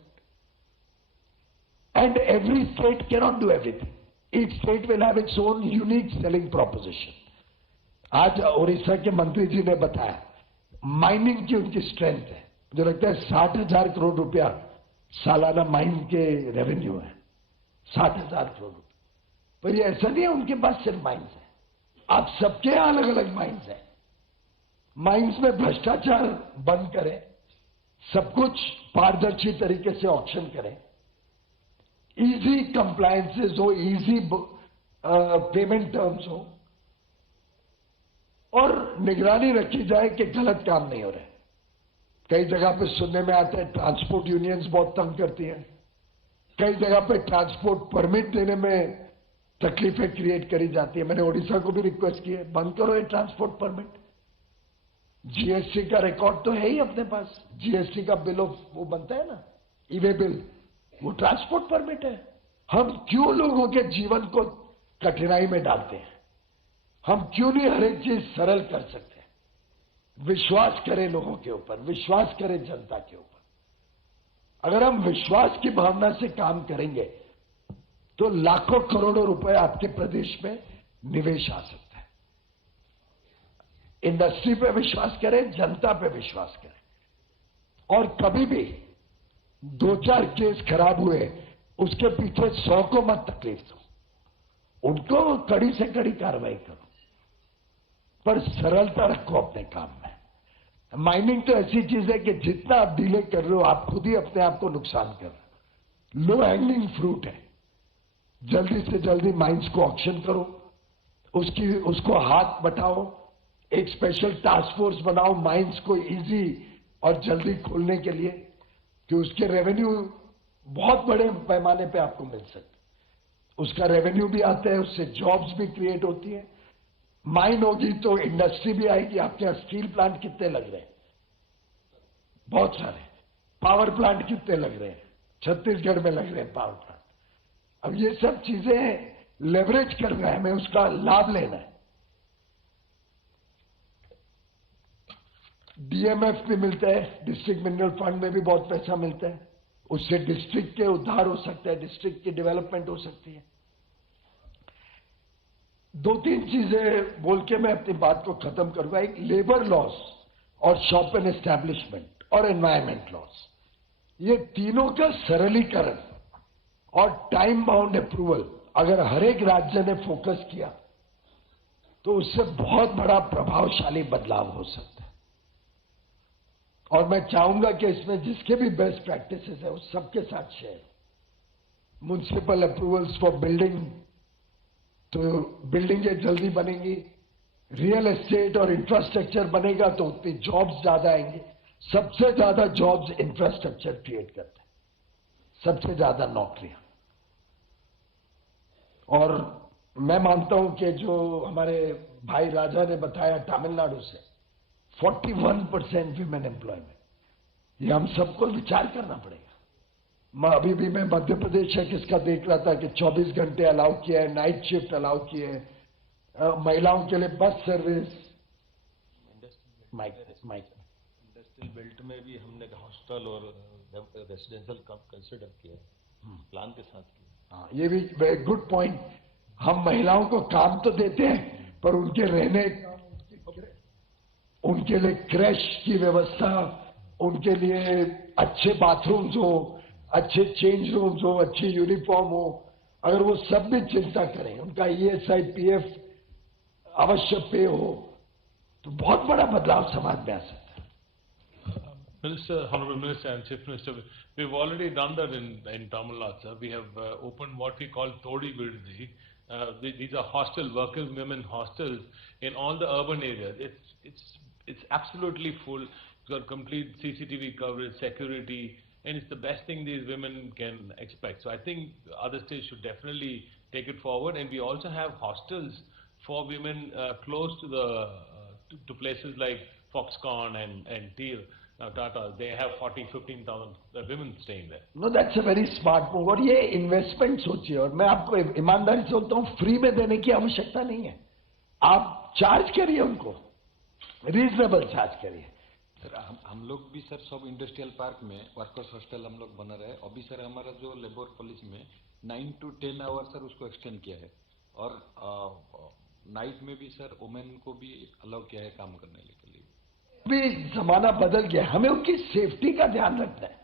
And every state cannot do everything. Each state will have its own unique selling proposition. आज ओडिशा के मंत्री जी ने बताया mining की उनकी strength है, मुझे लगता है 60,000 करोड़ रुपया सालाना माइन के रेवेन्यू है, 60,000 करोड़ रुपया। पर ये ऐसा नहीं है उनके पास सिर्फ माइन्स है, आप सबके यहाँ अलग अलग माइन्स है। माइन्स में भ्रष्टाचार बंद करें, सब कुछ पारदर्शी तरीके से ऑक्शन करें, इजी कंप्लायंसेस हो, इजी पेमेंट टर्म्स हो और निगरानी रखी जाए कि गलत काम नहीं हो रहे। कई जगह पे सुनने में आता है ट्रांसपोर्ट यूनियंस बहुत तंग करती हैं, कई जगह पे ट्रांसपोर्ट परमिट देने में तकलीफें क्रिएट करी जाती है। मैंने ओडिशा को भी रिक्वेस्ट की है, बंद करो ये ट्रांसपोर्ट परमिट। जीएसटी का रिकॉर्ड तो है ही अपने पास, जीएसटी का बिल ऑफ वो बनता है ना, ई-वे बिल, वो ट्रांसपोर्ट परमिट है। हम क्यों लोगों के जीवन को कठिनाई में डालते हैं? हम क्यों नहीं हर एक चीज सरल कर सकते? विश्वास करें लोगों के ऊपर, विश्वास करें जनता के ऊपर। अगर हम विश्वास की भावना से काम करेंगे तो लाखों करोड़ों रुपए आपके प्रदेश में निवेश आ सकता है। इंडस्ट्री पे विश्वास करें, जनता पे विश्वास करें। और कभी भी 2-4 केस खराब हुए उसके पीछे 100 को मत तकलीफ दो, उनको कड़ी से कड़ी कार्रवाई करो, पर सरलता रखो अपने काम में। माइनिंग तो ऐसी चीज है कि जितना आप डिले कर रहे हो आप खुद ही अपने आप को नुकसान कर रहे हो। लो हैंगिंग फ्रूट है, जल्दी से जल्दी माइंस को ऑक्शन करो, उसको हाथ बटाओ, एक स्पेशल टास्क फोर्स बनाओ माइंस को इजी और जल्दी खोलने के लिए कि उसके रेवेन्यू बहुत बड़े पैमाने पे आपको मिल सके। उसका रेवेन्यू भी आता है, उससे जॉब्स भी क्रिएट होती है। माइन होगी तो इंडस्ट्री भी आएगी। आपके यहाँ स्टील प्लांट कितने लग रहे हैं? बहुत सारे। पावर प्लांट कितने लग रहे हैं? छत्तीसगढ़ में लग रहे हैं पावर प्लांट। अब ये सब चीजें लेवरेज करना है, हमें उसका लाभ लेना है। डीएमएफ भी मिलता है, डिस्ट्रिक्ट मिनरल फंड में भी बहुत पैसा मिलता है, उससे डिस्ट्रिक्ट के उद्धार हो सकता है, डिस्ट्रिक्ट की डेवलपमेंट हो सकती है। 2-3 चीजें बोल के मैं अपनी बात को खत्म करूंगा। एक लेबर लॉस और शॉप एंड एस्टैब्लिशमेंट और एनवायरमेंट लॉस, ये तीनों का सरलीकरण और टाइम बाउंड अप्रूवल अगर हर एक राज्य ने फोकस किया तो उससे बहुत बड़ा प्रभावशाली बदलाव हो सकता है। और मैं चाहूंगा कि इसमें जिसके भी बेस्ट प्रैक्टिसेस है उस सबके साथ share. Municipal approvals for building, तो बिल्डिंगें जल्दी बनेंगी, रियल एस्टेट और इंफ्रास्ट्रक्चर बनेगा तो उतनी जॉब्स ज्यादा आएंगी। सबसे ज्यादा जॉब्स इंफ्रास्ट्रक्चर क्रिएट करते हैं, सबसे ज्यादा नौकरियां। और मैं मानता हूं कि जो हमारे भाई राजा ने बताया तमिलनाडु से 41% विमेन एम्प्लॉयमेंट, ये हम सबको विचार करना पड़ेगा। अभी भी मैं मध्य प्रदेश है किसका देख रहा था कि 24 घंटे अलाउ किया है, नाइट शिफ्ट अलाउ किए है, महिलाओं के लिए बस सर्विस, इंडस्ट्रियल बेल्ट में भी हमने हॉस्टल और रेसिडेंशियल कंसिडर किया, प्लान के साथ किया। हाँ, ये भी गुड पॉइंट। हम महिलाओं को काम तो देते हैं, पर उनके रहने, उनके लिए क्रैश की व्यवस्था, उनके लिए अच्छे बाथरूम्स हो, अच्छे चेंज रूम्स हो, अच्छी यूनिफॉर्म हो, अगर वो सब भी चिंता करें, उनका ESI PF अवश्य पे हो, तो बहुत बड़ा बदलाव समाज में आ सकता है। Minister, Honorable Minister and Chief Minister, we've already done that in Tamil Nadu, sir. We have opened what we call Todi Vidhi. These are hostel, working women hostels in all the urban areas. It's absolutely full. It's got complete CCTV coverage, security, and it's the best thing these women can expect. So I think other states should definitely take it forward. And we also have hostels for women close to the to places like Foxconn and Teal. Now Tata, they have 15,000 women staying there. No, that's a very smart move. और ये investment सोचिए, और मैं आपको ईमानदारी से बोलता हूँ, फ्री में देने की आवश्यकता नहीं है, आप चार्ज करिए उनको, रीजनेबल चार्ज करिए। सर हम लोग भी सर सब इंडस्ट्रियल पार्क में वर्कर्स हॉस्टल हम लोग बना रहे हैं। अभी सर हमारा जो लेबर पॉलिसी में 9 to 10 आवर सर उसको एक्सटेंड किया है, और नाइट में भी सर वुमेन को भी अलाउ किया है काम करने के लिए। भी जमाना बदल गया, हमें उनकी सेफ्टी का ध्यान रखना है,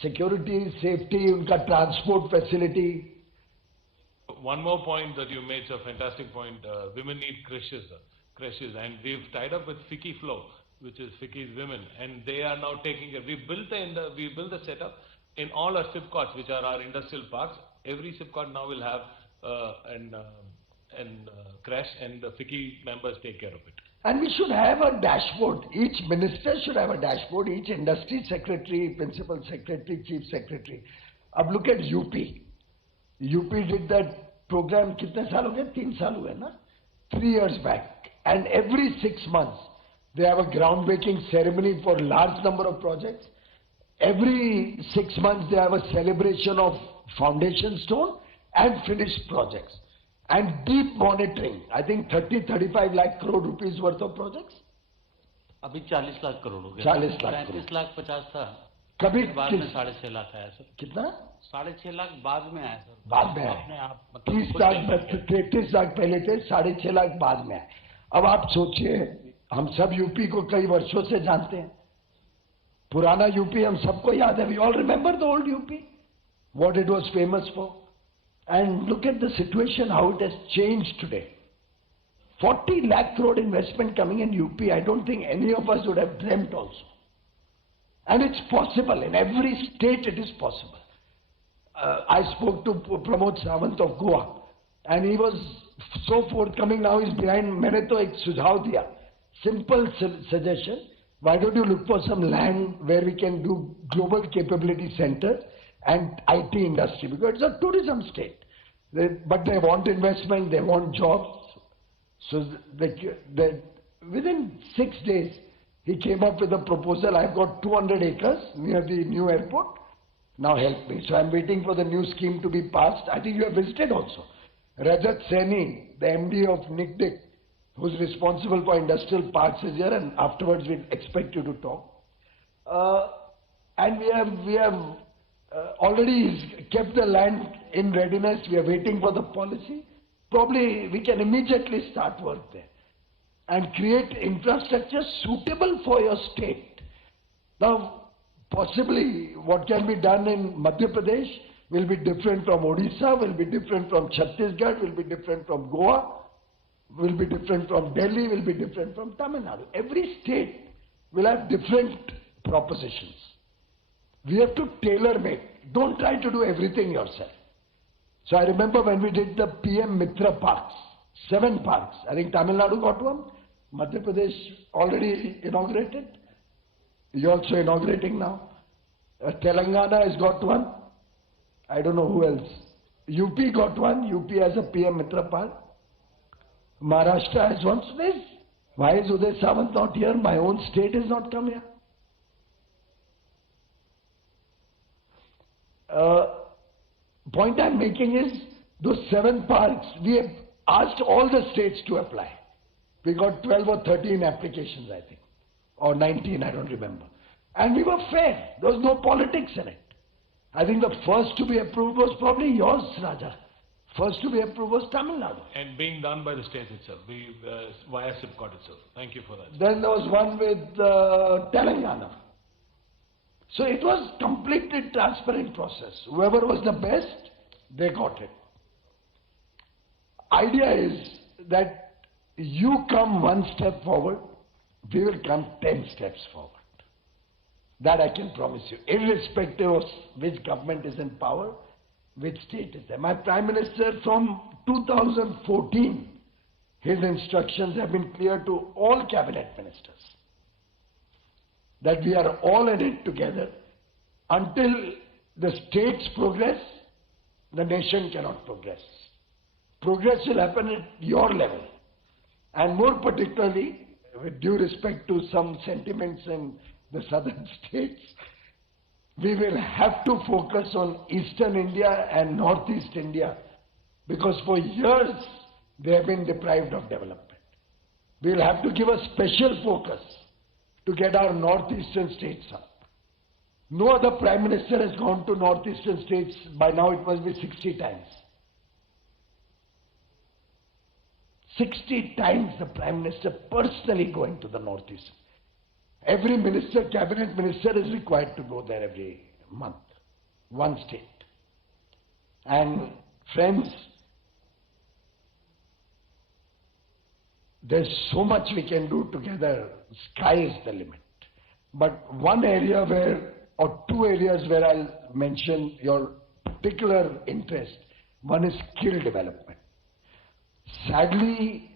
सिक्योरिटी, सेफ्टी, उनका transport facility. One more point that you made, a fantastic point. Women need creches, and we've tied up with Fiki Flow, which is Fiki's women, and they are now taking it. We built the setup in all our SIPCOTs, which are our industrial parks. Every SIPCOT now will have an creche, and the Fiki members take care of it. And we should have a dashboard. Each minister should have a dashboard. Each industry secretary, principal secretary, chief secretary. अब look at UP. UP did that program कितने साल हो गए? 3 साल हुए ना? 3 years back. And every 6 months, they have a groundbreaking ceremony for large number of projects. Every 6 months, they have a celebration of foundation stone and finished projects. And deep monitoring. I think 30-35 lakh crore rupees worth of projects. अभी 40 लाख करोड़ हो गया। 40 लाख 35 लाख 50 था। कभी बाद में 6.5 लाख आया sir. कितना? 6.5 लाख बाद में आया सर। बाद में आया। अपने आप 30 लाख 33 लाख पहले थे, 6.5 लाख बाद में आए। अब आप सोचिए, हम सब यूपी को कई वर्षों से जानते हैं, पुराना यूपी हम सबको याद है। We all remember the old UP, what it was famous for. And look at the situation, how it has changed today. 40 lakh crore investment coming in UP, I don't think any of us would have dreamt also. And it's possible, in every state it is possible. I spoke to Pramod Sawant of Goa, and he was so forthcoming. Now he's behind. मैंने तो एक सुझाव दिया, simple suggestion. Why don't you look for some land where we can do global capability centers and IT industry, because it's a tourism state. But they want investment, they want jobs. So within 6 days, he came up with a proposal. I've got 200 acres near the new airport. Now help me. So I'm waiting for the new scheme to be passed. I think you have visited also. Rajat Saini, the MD of NICDIC, who's responsible for industrial parks, is here, and afterwards we expect you to talk. And we have already kept the land in readiness. We are waiting for the policy. Probably we can immediately start work there and create infrastructure suitable for your state. Now, possibly what can be done in Madhya Pradesh will be different from Odisha, will be different from Chhattisgarh, will be different from Goa, will be different from Delhi, will be different from Tamil Nadu. Every state will have different propositions. We have to tailor-make. Don't try to do everything yourself. So I remember when we did the PM Mitra parks, 7 parks. I think Tamil Nadu got one, Madhya Pradesh already inaugurated. You're also inaugurating now. Telangana has got one. I don't know who else. UP got one. UP has a PM Mitra park. Maharashtra has one. So why is Uday Sawant not here? My own state has not come here. Point I'm making is, those 7 parks, we have asked all the states to apply. We got 12 or 13 applications, I think. or 19, I don't remember. And we were fair. There was no politics in it. I think the first to be approved was probably yours, Raja. First to be approved was Tamil Nadu. And being done by the state itself, via SIPCOT itself. Thank you for that. Then there was one with Telangana. So it was completely transparent process. Whoever was the best, they got it. Idea is that you come one step forward, we will come 10 steps forward. That I can promise you, irrespective of which government is in power, which state is there. My Prime Minister from 2014, his instructions have been clear to all cabinet ministers that we are all in it together. Until the states progress, the nation cannot progress. Progress will happen at your level. And more particularly, with due respect to some sentiments in the southern states, we will have to focus on Eastern India and Northeast India, because for years they have been deprived of development. We will have to give a special focus to get our Northeastern states up. No other Prime Minister has gone to Northeastern states, by now it must be 60 times. 60 times the Prime Minister personally going to the Northeast. Every minister, cabinet minister is required to go there every month, one state. And friends, there's so much we can do together, sky is the limit. But one area where, or two areas where I'll mention your particular interest, one is skill development. Sadly,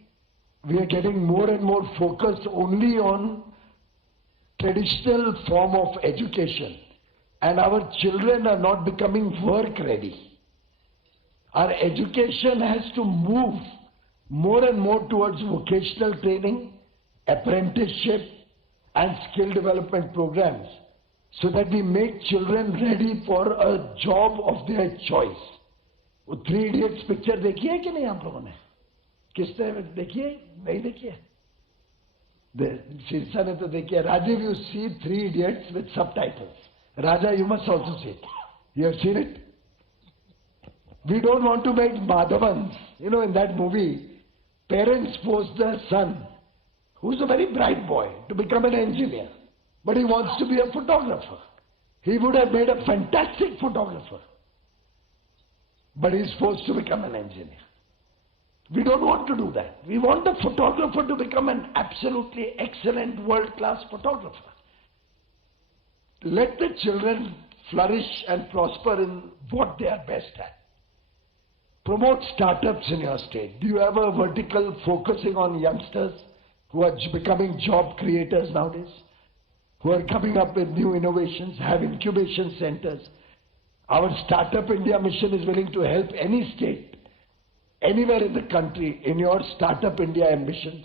we are getting more and more focused only on traditional form of education, and our children are not becoming work ready. Our education has to move more and more towards vocational training, apprenticeship and skill development programs, so that we make children ready for a job of their choice. वो 3 Idiots picture देखी है कि नहीं आप लोगों ने? किसने देखी है? नहीं देखी है? Shirsa ne to dekhi hai. Rajiv, you see 3 Idiots with subtitles. Raja, you must also see it. You have seen it? We don't want to make Madhavans. You know, in that movie, parents force their son, who's a very bright boy, to become an engineer. But he wants to be a photographer. He would have made a fantastic photographer. But he's forced to become an engineer. We don't want to do that. We want the photographer to become an absolutely excellent world-class photographer. Let the children flourish and prosper in what they are best at. Promote startups in your state. Do you have a vertical focusing on youngsters who are becoming job creators nowadays? Who are coming up with new innovations, have incubation centers. Our Startup India mission is willing to help any state, anywhere in the country, in your Startup India ambitions.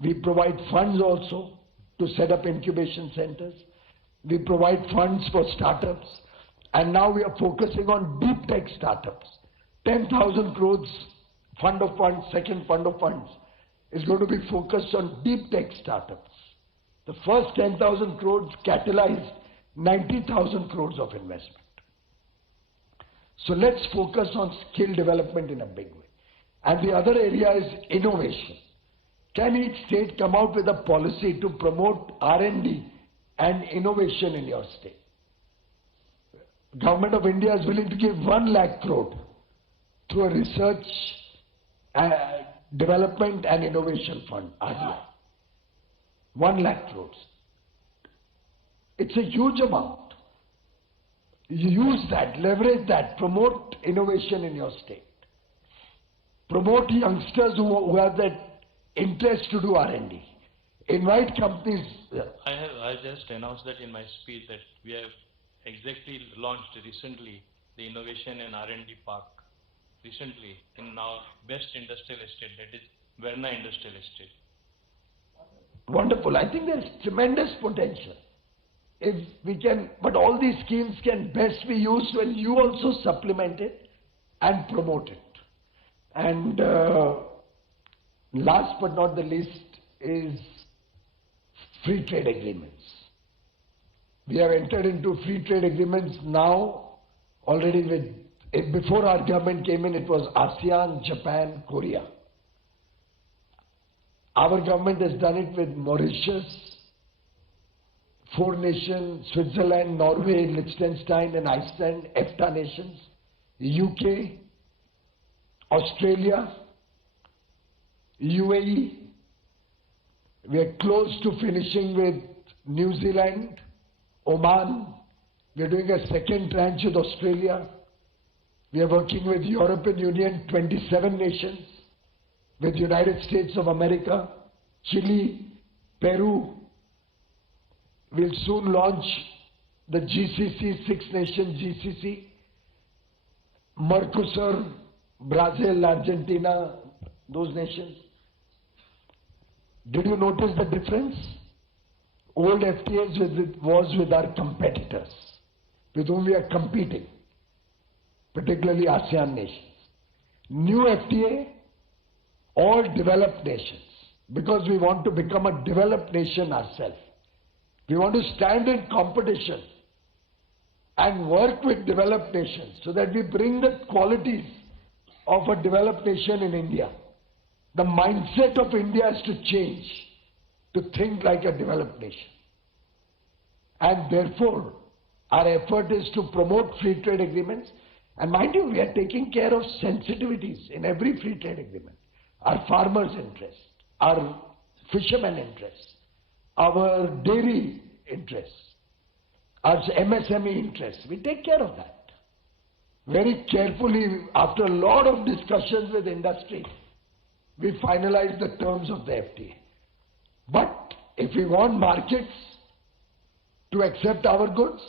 We provide funds also to set up incubation centers. We provide funds for startups. And now we are focusing on deep tech startups. 10,000 crores fund of funds, second fund of funds, is going to be focused on deep tech startups. The first 10,000 crores catalyzed 90,000 crores of investment. So let's focus on skill development in a big way. And the other area is innovation. Can each state come out with a policy to promote R&D and innovation in your state? Government of India is willing to give 1 lakh crore through a research, development and innovation fund, RDI. 1 lakh crores. It's a huge amount. You use that, leverage that, promote innovation in your state. Promote youngsters who have that interest to do R&D. Invite companies. I just announced that in my speech that we have exactly launched recently the Innovation and R&D Park. Recently in our best industrial estate, that is Verna Industrial Estate. Wonderful. I think there's tremendous potential. If we can, but all these schemes can best be used when you also supplement it and promote it. And last but not the least is free trade agreements. We have entered into free trade agreements now already with, before our government came in, it was ASEAN, Japan, Korea. Our government has done it with Mauritius, 4 nations, Switzerland, Norway, Liechtenstein and Iceland, EFTA nations, UK, Australia, UAE. We are close to finishing with New Zealand, Oman. We are doing a second tranche with Australia. We are working with European Union, 27 nations, with United States of America, Chile, Peru. We'll soon launch the GCC, 6-nation GCC, Mercosur, Brazil, Argentina, those nations. Did you notice the difference? Old FTAs was with our competitors, with whom we are competing, particularly ASEAN nations. New FTA, all developed nations, because we want to become a developed nation ourselves. We want to stand in competition and work with developed nations so that we bring the qualities of a developed nation in India. The mindset of India has to change to think like a developed nation. And therefore, our effort is to promote free trade agreements. And mind you, we are taking care of sensitivities in every free trade agreement. Our farmers' interests, our fishermen' interests, our dairy interests, our MSME interests. We take care of that. Very carefully, after a lot of discussions with industry, we finalize the terms of the FTA. But if we want markets to accept our goods,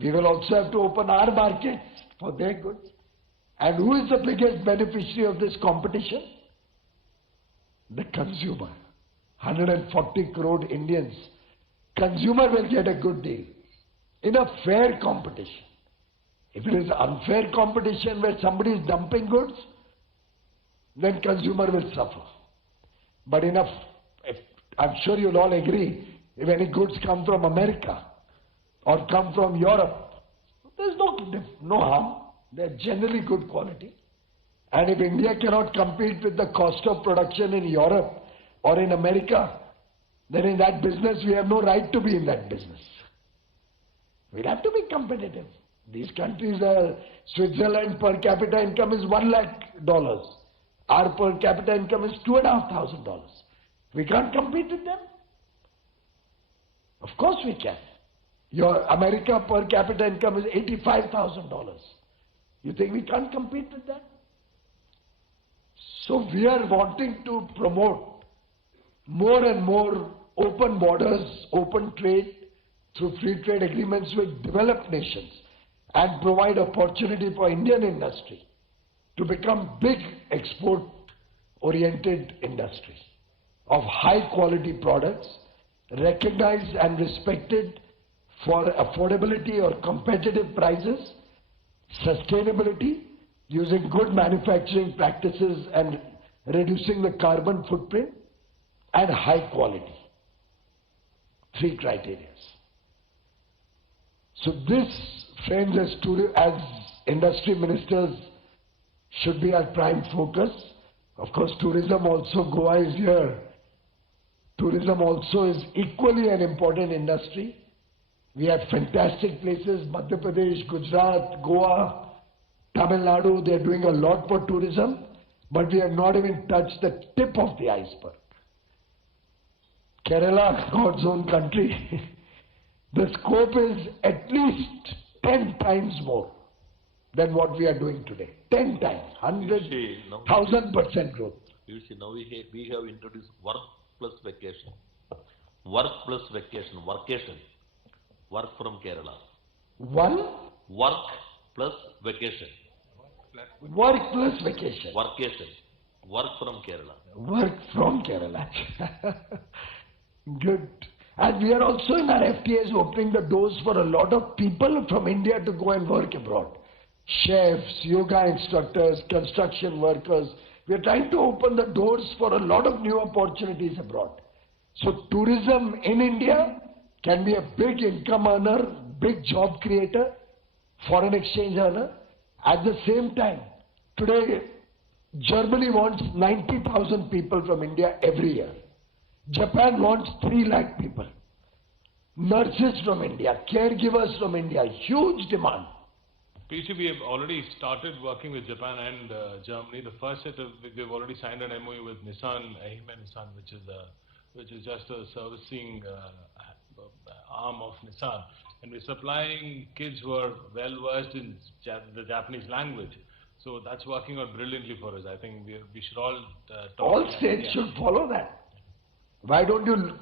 we will also have to open our markets for their goods. And who is the biggest beneficiary of this competition? The consumer. 140 crore Indians. Consumer will get a good deal in a fair competition. If it is unfair competition where somebody is dumping goods, then consumer will suffer. But I'm sure you'll all agree, if any goods come from America or come from Europe, there's no harm. They're generally good quality. And if India cannot compete with the cost of production in Europe or in America, then in that business we have no right to be in that business. We'll have to be competitive. These countries are, Switzerland per capita income is $1 lakh. Our per capita income is $2,500. We can't compete with them. Of course we can. Your America per capita income is $85,000. You think we can't compete with that? So we are wanting to promote more and more open borders, open trade through free trade agreements with developed nations and provide opportunity for Indian industry to become big export-oriented industry of high-quality products, recognized and respected for affordability or competitive prices, sustainability, using good manufacturing practices and reducing the carbon footprint, and high quality. 3 criteria. So this, friends, as industry ministers, should be our prime focus. Of course, tourism also, Goa is here. Tourism also is equally an important industry. We have fantastic places, Madhya Pradesh, Gujarat, Goa, Tamil Nadu, they are doing a lot for tourism, but we have not even touched the tip of the iceberg. Kerala, God's own country, the scope is at least 10 times more than what we are doing today. 10 times, 100,000% growth. You see, now we have introduced work plus vacation. Work plus vacation, workation. Work from Kerala. Work plus vacation. Work plus vacation. Workation. Work from Kerala. Work from Kerala. Good. And we are also in our FTAs opening the doors for a lot of people from India to go and work abroad. Chefs, yoga instructors, construction workers. We are trying to open the doors for a lot of new opportunities abroad. So tourism in India can be a big income earner, big job creator, foreign exchange earner. At the same time, today Germany wants 90,000 people from India every year. Japan wants 3 lakh people. Nurses from India, caregivers from India, huge demand. PC, we have already started working with Japan and Germany. The first set of, we've already signed an MOU with Nissan, Ehime Nissan, which is just a servicing arm of Nissan. And we're supplying kids who are well versed in the Japanese language. So that's working out brilliantly for us. I think we should all talk. All states should follow that. Why don't you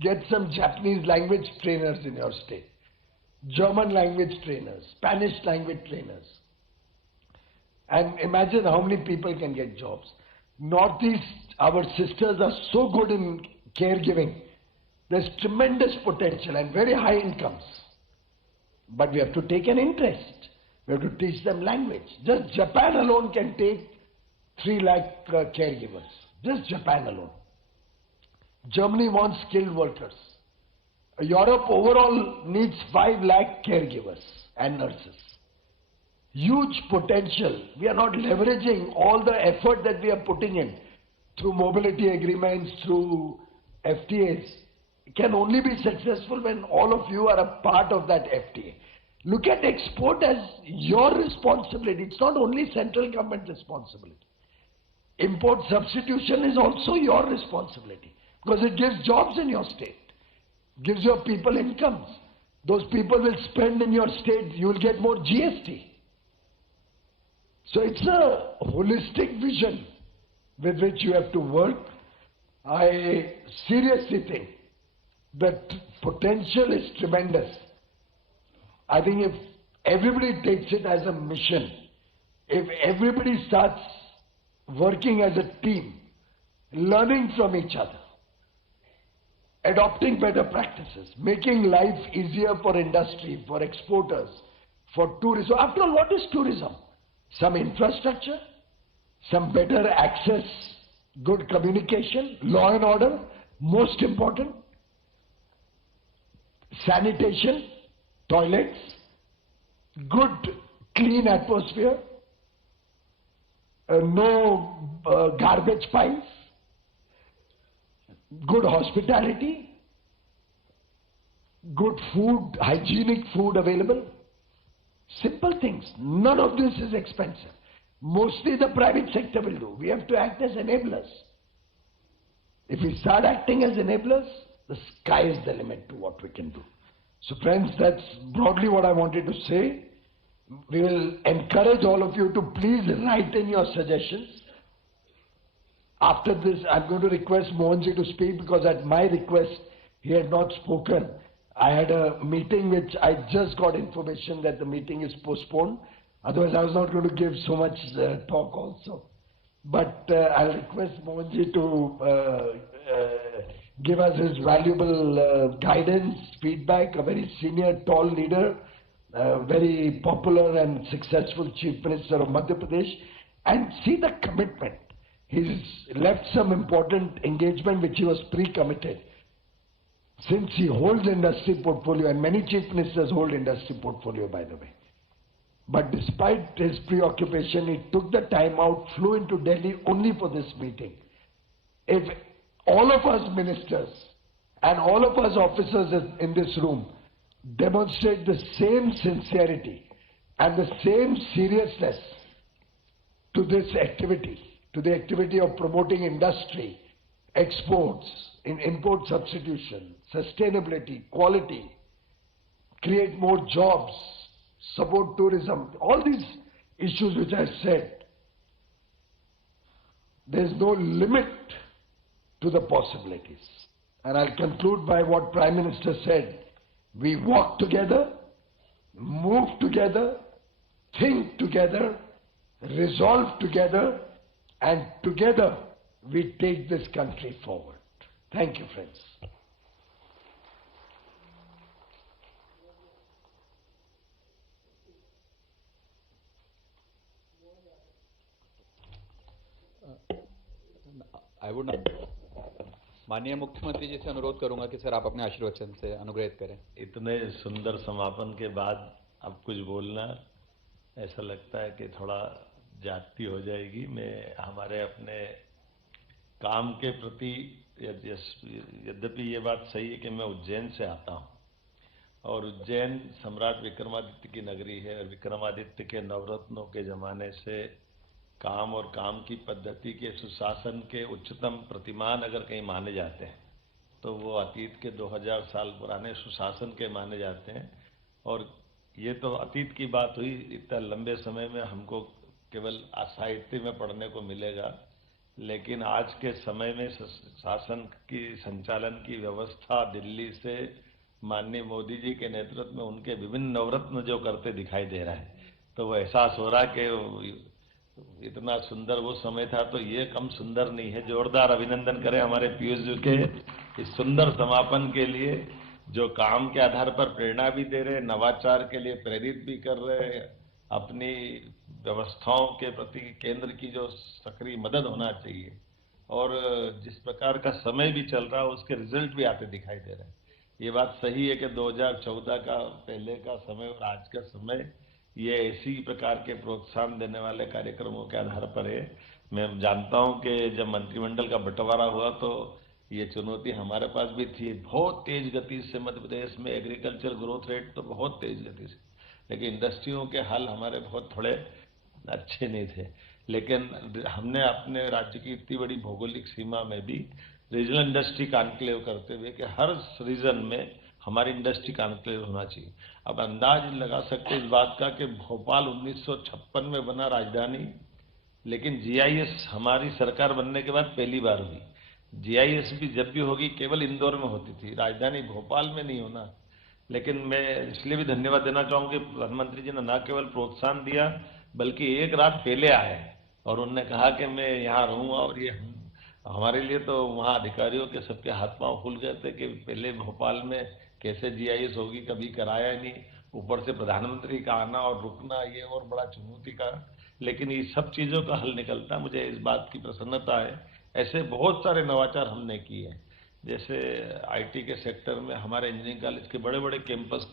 get some Japanese language trainers in your state? German language trainers, Spanish language trainers. And imagine how many people can get jobs. Northeast, our sisters are so good in caregiving. There's tremendous potential and very high incomes. But we have to take an interest. We have to teach them language. Just Japan alone can take 3 lakh caregivers. Just Japan alone. Germany wants skilled workers. Europe overall needs 5 lakh caregivers and nurses. Huge potential. We are not leveraging all the effort that we are putting in through mobility agreements, through FTAs. It can only be successful when all of you are a part of that FTA. Look at export as your responsibility. It's not only central government responsibility. Import substitution is also your responsibility because it gives jobs in your state. Gives your people incomes. Those people will spend in your state, you will get more GST. So it's a holistic vision with which you have to work. I seriously think that potential is tremendous. I think if everybody takes it as a mission, if everybody starts working as a team, learning from each other, adopting better practices, making life easier for industry, for exporters, for tourism. After all, what is tourism? Some infrastructure, some better access, good communication, law and order, most important, sanitation, toilets, good clean atmosphere, no garbage piles, good hospitality, good food, hygienic food available. Simple things. None of this is expensive. Mostly the private sector will do. We have to act as enablers. If we start acting as enablers, the sky is the limit to what we can do. So friends, that's broadly what I wanted to say. We will encourage all of you to please write in your suggestions. After this, I'm going to request Mohanji to speak because at my request, he had not spoken. I had a meeting which I just got information that the meeting is postponed. Otherwise, I was not going to give so much talk also. But I'll request Mohanji to give us his valuable guidance, feedback, a very senior, tall leader, very popular and successful Chief Minister of Madhya Pradesh, and see the commitment. He's left some important engagement which he was pre-committed. Since he holds industry portfolio, and many Chief Ministers hold industry portfolio, by the way. But despite his preoccupation, he took the time out, flew into Delhi only for this meeting. If all of us ministers and all of us officers in this room demonstrate the same sincerity and the same seriousness to this activity, to the activity of promoting industry, exports, in import substitution, sustainability, quality, create more jobs, support tourism, all these issues which I said, there is no limit to the possibilities. And I'll conclude by what Prime Minister said. We walk together, move together, think together, resolve together, and together we take this country forward. Thank you, friends. I would not. माननीय मुख्यमंत्री जी से अनुरोध करूंगा कि sir आप अपने आशीर्वचन से अनुग्रहित करें। इतने सुंदर समापन के बाद अब कुछ बोलना ऐसा लगता है कि थोड़ा जाती हो जाएगी। मैं हमारे अपने काम के प्रति यद्यपि ये बात सही है कि मैं उज्जैन से आता हूँ और उज्जैन सम्राट विक्रमादित्य की नगरी है और विक्रमादित्य के नवरत्नों के जमाने से काम और काम की पद्धति के सुशासन के उच्चतम प्रतिमान अगर कहीं माने जाते हैं तो वो अतीत के 2000 साल पुराने सुशासन के माने जाते हैं। और ये तो अतीत की बात हुई, इतना लंबे समय में हमको केवल साहित्य में पढ़ने को मिलेगा, लेकिन आज के समय में शासन की संचालन की व्यवस्था दिल्ली से माननीय मोदी जी के नेतृत्व में उनके विभिन्न नवरत्न जो करते दिखाई दे रहा है, तो वो एहसास हो रहा कि इतना सुंदर वो समय था तो ये कम सुंदर नहीं है। जोरदार अभिनंदन करें हमारे पीयूष जी के इस सुंदर समापन के लिए, जो काम के आधार पर प्रेरणा भी दे रहे, नवाचार के लिए प्रेरित भी कर रहे, अपनी व्यवस्थाओं के प्रति केंद्र की जो सक्रिय मदद होना चाहिए और जिस प्रकार का समय भी चल रहा है उसके रिजल्ट भी आते दिखाई दे रहे हैं। ये बात सही है कि 2014 का पहले का समय और आज का समय ये ऐसी प्रकार के प्रोत्साहन देने वाले कार्यक्रमों के आधार पर है। मैं जानता हूं कि जब मंत्रिमंडल का बंटवारा हुआ तो ये चुनौती हमारे पास भी थी। बहुत तेज गति से मध्य प्रदेश में एग्रीकल्चर ग्रोथ रेट तो बहुत तेज गति से, लेकिन इंडस्ट्रियों के हाल हमारे बहुत थोड़े अच्छे नहीं थे। लेकिन हमने अपने राज्य की इतनी बड़ी भौगोलिक सीमा में भी रीजनल इंडस्ट्री कॉन्क्लेव करते हुए कि हर रीजन में हमारी इंडस्ट्री कॉन्क्लेव होना चाहिए। अब अंदाज लगा सकते इस बात का कि भोपाल 1956 में बना राजधानी, लेकिन जीआईएस हमारी सरकार बनने के बाद पहली बार हुई। जीआईएस भी जब भी होगी केवल इंदौर में होती थी, राजधानी भोपाल में नहीं होना। लेकिन मैं इसलिए भी धन्यवाद देना चाहूँगी प्रधानमंत्री जी ने न केवल प्रोत्साहन दिया बल्कि एक रात पहले आए और उन्होंने कहा कि मैं यहाँ रहूँगा। और ये हमारे लिए तो वहाँ अधिकारियों के सबके हाथ पांव खुल गए थे कि पहले भोपाल में कैसे जीआईएस होगी, कभी कराया नहीं, ऊपर से प्रधानमंत्री का आना और रुकना ये और बड़ा चुनौती का। लेकिन ये सब चीज़ों का हल निकलता, मुझे इस बात की प्रसन्नता है। ऐसे बहुत सारे नवाचार हमने किए हैं, जैसे आईटी के सेक्टर में हमारे इंजीनियरिंग कॉलेज के बड़े बड़े कैंपस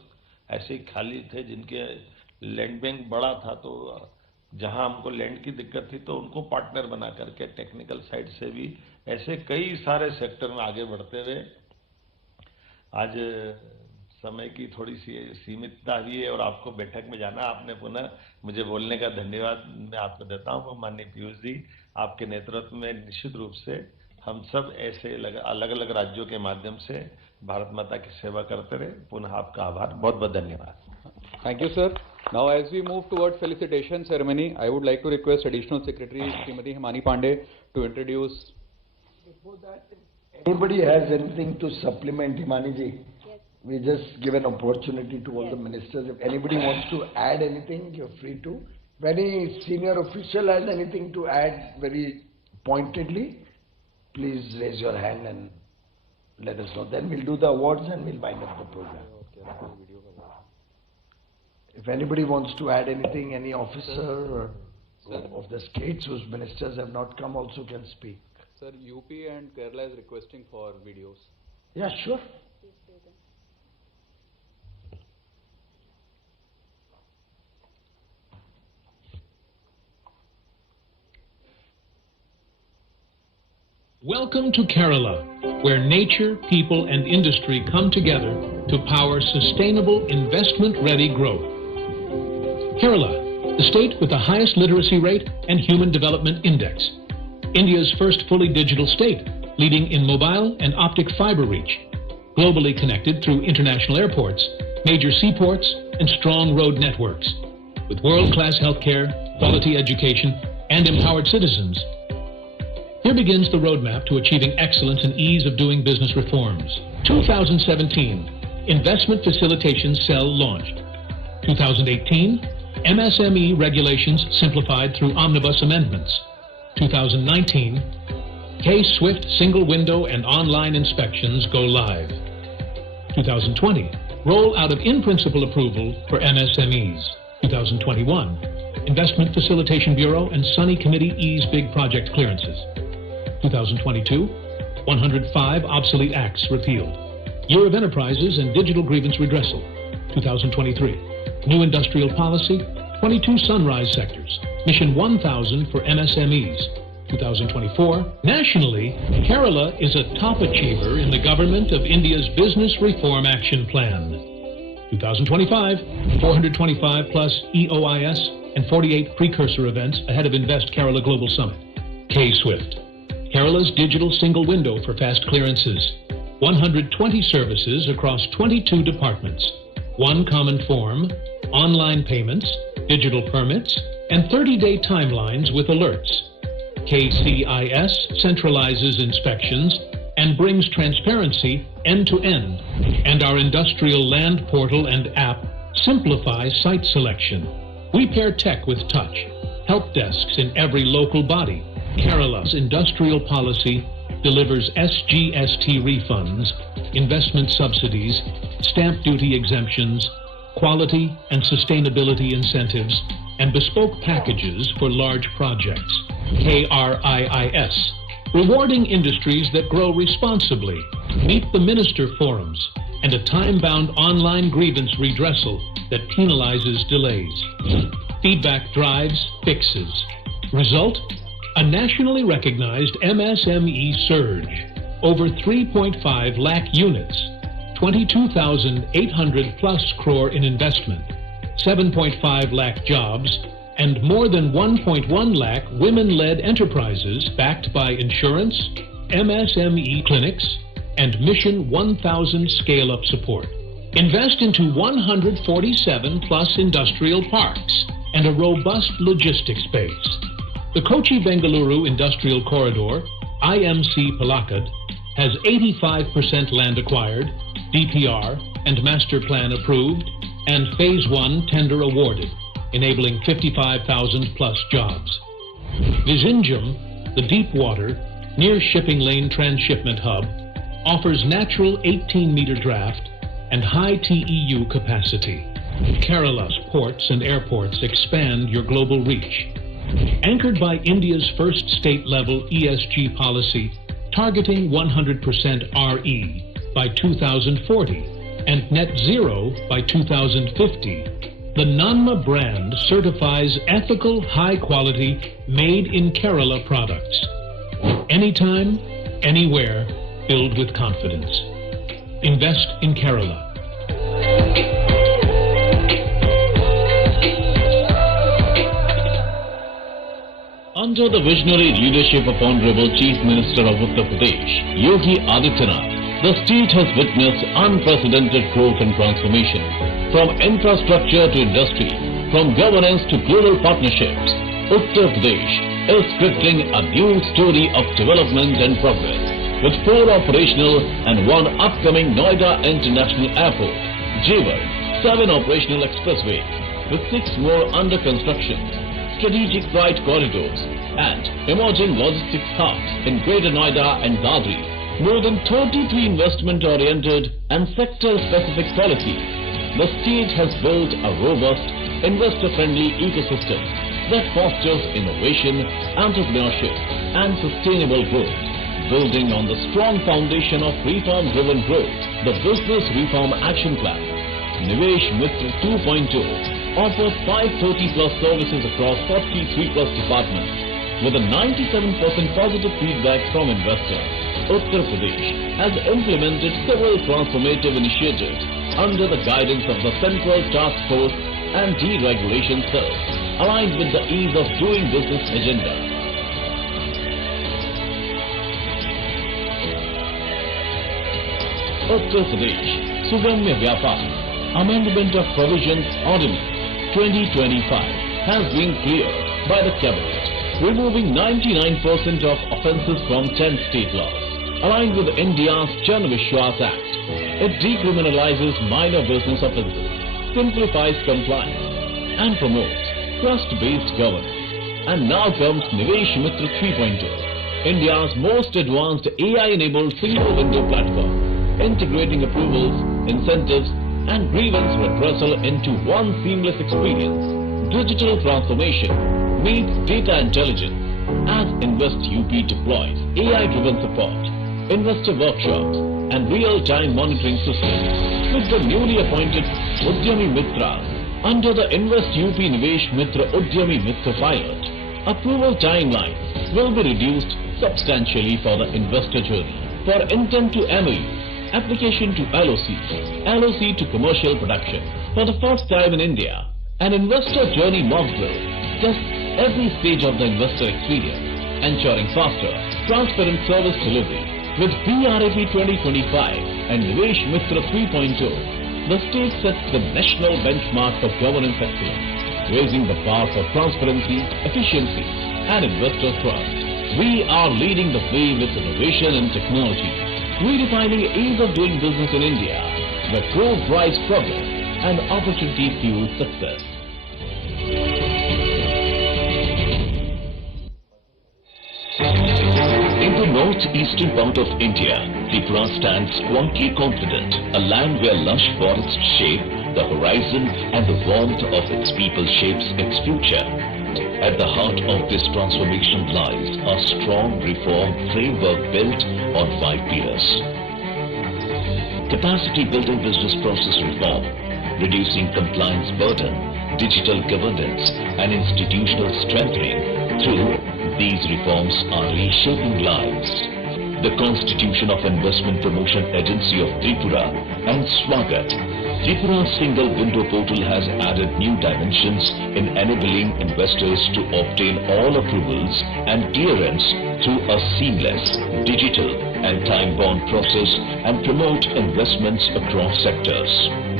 ऐसे ही खाली थे जिनके लैंड बैंक बड़ा था, तो जहां हमको लैंड की दिक्कत थी तो उनको पार्टनर बना करके टेक्निकल साइड से भी ऐसे कई सारे सेक्टर में आगे बढ़ते हुए आज समय की थोड़ी सी सीमितता हुई है और आपको बैठक में जाना, आपने पुनः मुझे बोलने का धन्यवाद मैं आपको देता हूँ। माननीय पीयूष जी, आपके नेतृत्व में निश्चित रूप से हम सब ऐसे अलग अलग राज्यों के माध्यम से भारत माता की सेवा करते रहे। पुनः आपका आभार, बहुत बहुत धन्यवाद। Thank you, sir. Now, as we move toward felicitation ceremony, I would like to request Additional Secretary Srimati Himani Pandey to introduce. Before that, anybody has anything to supplement, Himani ji? Yes. We just give an opportunity to all the ministers. If anybody wants to add anything, you're free to. If any senior official has anything to add very pointedly, please raise your hand and let us know. Then we'll do the awards and we'll wind up the program. If anybody wants to add anything, any officer of the states whose ministers have not come also can speak. Sir, UP and Kerala is requesting for videos. Yeah, sure. Welcome to Kerala, where nature, people, and industry come together to power sustainable, investment-ready growth. Kerala, the state with the highest literacy rate and Human Development Index. India's first fully digital state, leading in mobile and optic fiber reach. Globally connected through international airports, major seaports, and strong road networks. With world-class healthcare, quality education, and empowered citizens. Here begins the roadmap to achieving excellence and ease of doing business reforms. 2017, Investment Facilitation Cell launched. 2018, MSME regulations simplified through omnibus amendments. 2019, K-Swift single window and online inspections go live. 2020, roll out of in-principle approval for MSMEs. 2021, Investment Facilitation Bureau and Sunny Committee ease big project clearances. 2022, 105 obsolete acts repealed. Year of Enterprises and Digital Grievance Redressal, 2023. New industrial policy, 22 sunrise sectors. Mission 1000 for MSMEs, 2024. Nationally, Kerala is a top achiever in the government of India's Business Reform Action Plan. 2025, 425 plus EOIS and 48 precursor events ahead of Invest Kerala Global Summit. K-Swift, Kerala's digital single window for fast clearances. 120 services across 22 departments. One common form, online payments, digital permits, and 30-day timelines with alerts. KCIS centralizes inspections and brings transparency end-to-end. And our industrial land portal and app simplifies site selection. We pair tech with touch. Help desks in every local body. Kerala's industrial policy delivers SGST refunds, investment subsidies, stamp duty exemptions, quality and sustainability incentives, and bespoke packages for large projects. KRIIS, rewarding industries that grow responsibly. Meet the minister forums and a time-bound online grievance redressal that penalizes delays. Feedback drives fixes. Result? A nationally recognized MSME surge. Over 3.5 lakh units, 22,800 plus crore in investment, 7.5 lakh jobs, and more than 1.1 lakh women-led enterprises backed by insurance, MSME clinics, and Mission 1000 scale-up support. Invest into 147 plus industrial parks and a robust logistics base. The Kochi-Bengaluru Industrial Corridor, IMC Palakkad, has 85% land acquired, DPR and master plan approved, and Phase 1 tender awarded, enabling 55,000 plus jobs. Vizhinjam, the deep water, near shipping lane transshipment hub, offers natural 18-meter draft and high TEU capacity. Kerala's ports and airports expand your global reach. Anchored by India's first state-level ESG policy targeting 100% RE by 2040 and net zero by 2050, the Nanma brand certifies ethical, high-quality, made-in-Kerala products. Anytime, anywhere, build with confidence. Invest in Kerala. Under the visionary leadership of Honorable Chief Minister of Uttar Pradesh, Yogi Adityanath, the state has witnessed unprecedented growth and transformation. From infrastructure to industry, from governance to global partnerships, Uttar Pradesh is scripting a new story of development and progress. With 4 operational and 1 upcoming Noida International Airport, Jewar, 7 operational expressways, with 6 more under construction, strategic freight corridors, and emerging logistics hubs in Greater Noida and Dadri, more than 33 investment-oriented and sector-specific policies, the state has built a robust, investor-friendly ecosystem that fosters innovation, entrepreneurship, and sustainable growth. Building on the strong foundation of reform-driven growth, the Business Reform Action Plan, Nivesh Mitra 2.0, offers 530 plus services across 43 plus departments. With a 97% positive feedback from investors, Uttar Pradesh has implemented several transformative initiatives under the guidance of the Central Task Force and Deregulation Cell, aligned with the ease of doing business agenda. Uttar Pradesh Sugamya Vyapar Amendment of Provisions Ordinance 2025 has been cleared by the Cabinet, removing 99% of offences from 10 state laws. Aligned with India's Jan Vishwas Act, it decriminalizes minor business offences, simplifies compliance, and promotes trust-based governance. And now comes Nivesh Mitra 3.0, India's most advanced AI-enabled single-window platform, integrating approvals, incentives, and grievance redressal into one seamless experience. Digital transformation meets data intelligence as Invest UP deploys AI-driven support, investor workshops, and real-time monitoring systems with the newly appointed Udyami Mitra under the Invest UP Nivesh Mitra Udyami Mitra pilot. Approval timelines will be reduced substantially for the investor journey. For intent to MOU, application to LOC, LOC to commercial production. For the first time in India, an investor journey mock drill tests every stage of the investor experience, ensuring faster, transparent service delivery. With BRAP 2025 and Nivesh Mitra 3.0, the state sets the national benchmark for governance excellence, raising the bar for transparency, efficiency, and investor trust. We are leading the way with innovation and technology, redefining ease of doing business in India, where growth drives progress and opportunity fuels success. In the northeastern part of India, Tripura stands quietly confident, a land where lush forests shape the horizon and the warmth of its people shapes its future. At the heart of this transformation lies a strong reform framework built on 5 pillars. Capacity building business process reform, reducing compliance burden, digital governance, and institutional strengthening. Through these reforms are reshaping lives. The Constitution of Investment Promotion Agency of Tripura and Swagat, Tripura's single window portal has added new dimensions in enabling investors to obtain all approvals and clearance through a seamless, digital and time-bound process and promote investments across sectors.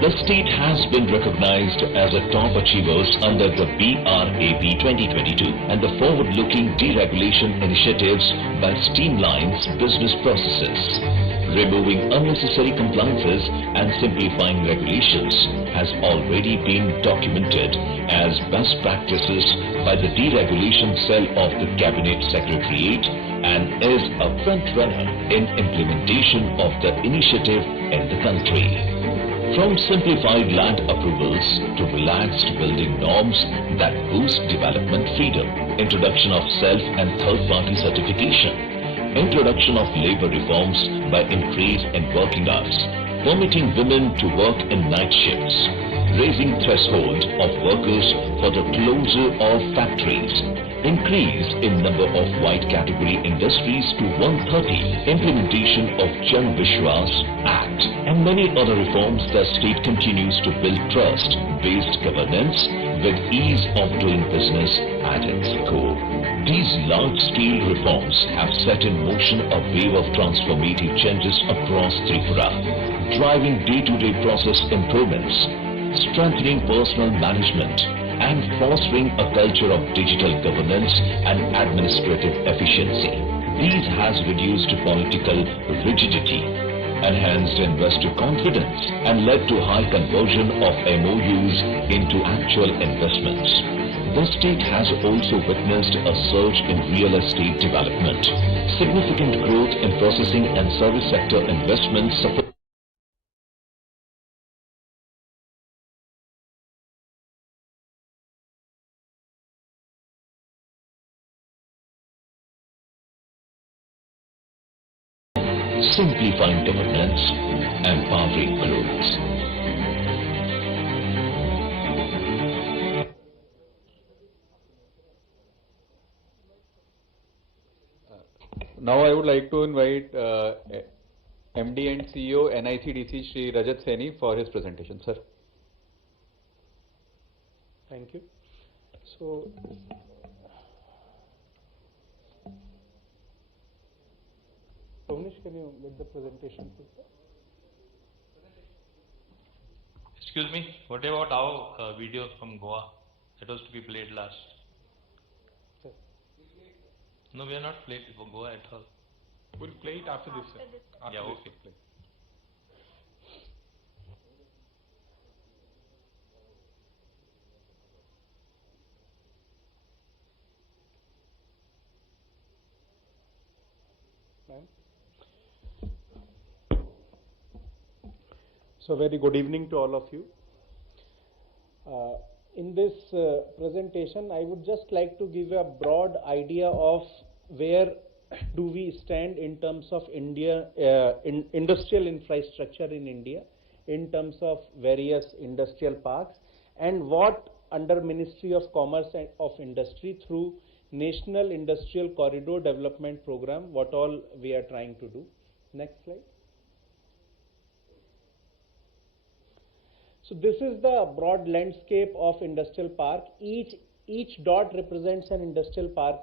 The state has been recognized as a top achievers under the BRAP 2022 and the forward-looking deregulation initiatives by streamlines business processes. Removing unnecessary compliances and simplifying regulations has already been documented as best practices by the Deregulation Cell of the Cabinet Secretariat and is a front-runner in implementation of the initiative in the country. From simplified land approvals to relaxed building norms that boost development freedom, introduction of self and third-party certification, introduction of labor reforms by increase in working hours, permitting women to work in night shifts, raising threshold of workers for the closure of factories, increase in number of white category industries to 130, implementation of Jan Vishwas Act, and many other reforms, the state continues to build trust-based governance with ease of doing business at its core. These large-scale reforms have set in motion a wave of transformative changes across Tripura, driving day-to-day process improvements, strengthening personal management, and fostering a culture of digital governance and administrative efficiency. These has reduced political rigidity, enhanced investor confidence, and led to high conversion of MOUs into actual investments. The state has also witnessed a surge in real estate development, significant growth in processing and service sector investments support. Simplifying governance, empowering growth. Now I would like to invite MD and CEO NICDC Shri Rajat Saini for his presentation. Sir. Thank you. So, Ravnish, can you make the presentation, please? Excuse me, what about our video from Goa that was to be played last? Sir. No, we are not played for Goa at all. We'll play it after this, sir. After Yeah, this okay. we'll play. So, very good evening to all of you. In this presentation, I would just like to give you a broad idea of where do we stand in terms of industrial infrastructure in India, in terms of various industrial parks, and what under Ministry of Commerce and of Industry through National Industrial Corridor Development Program, what all we are trying to do. Next slide. So this is the broad landscape of industrial park. Each dot represents an industrial park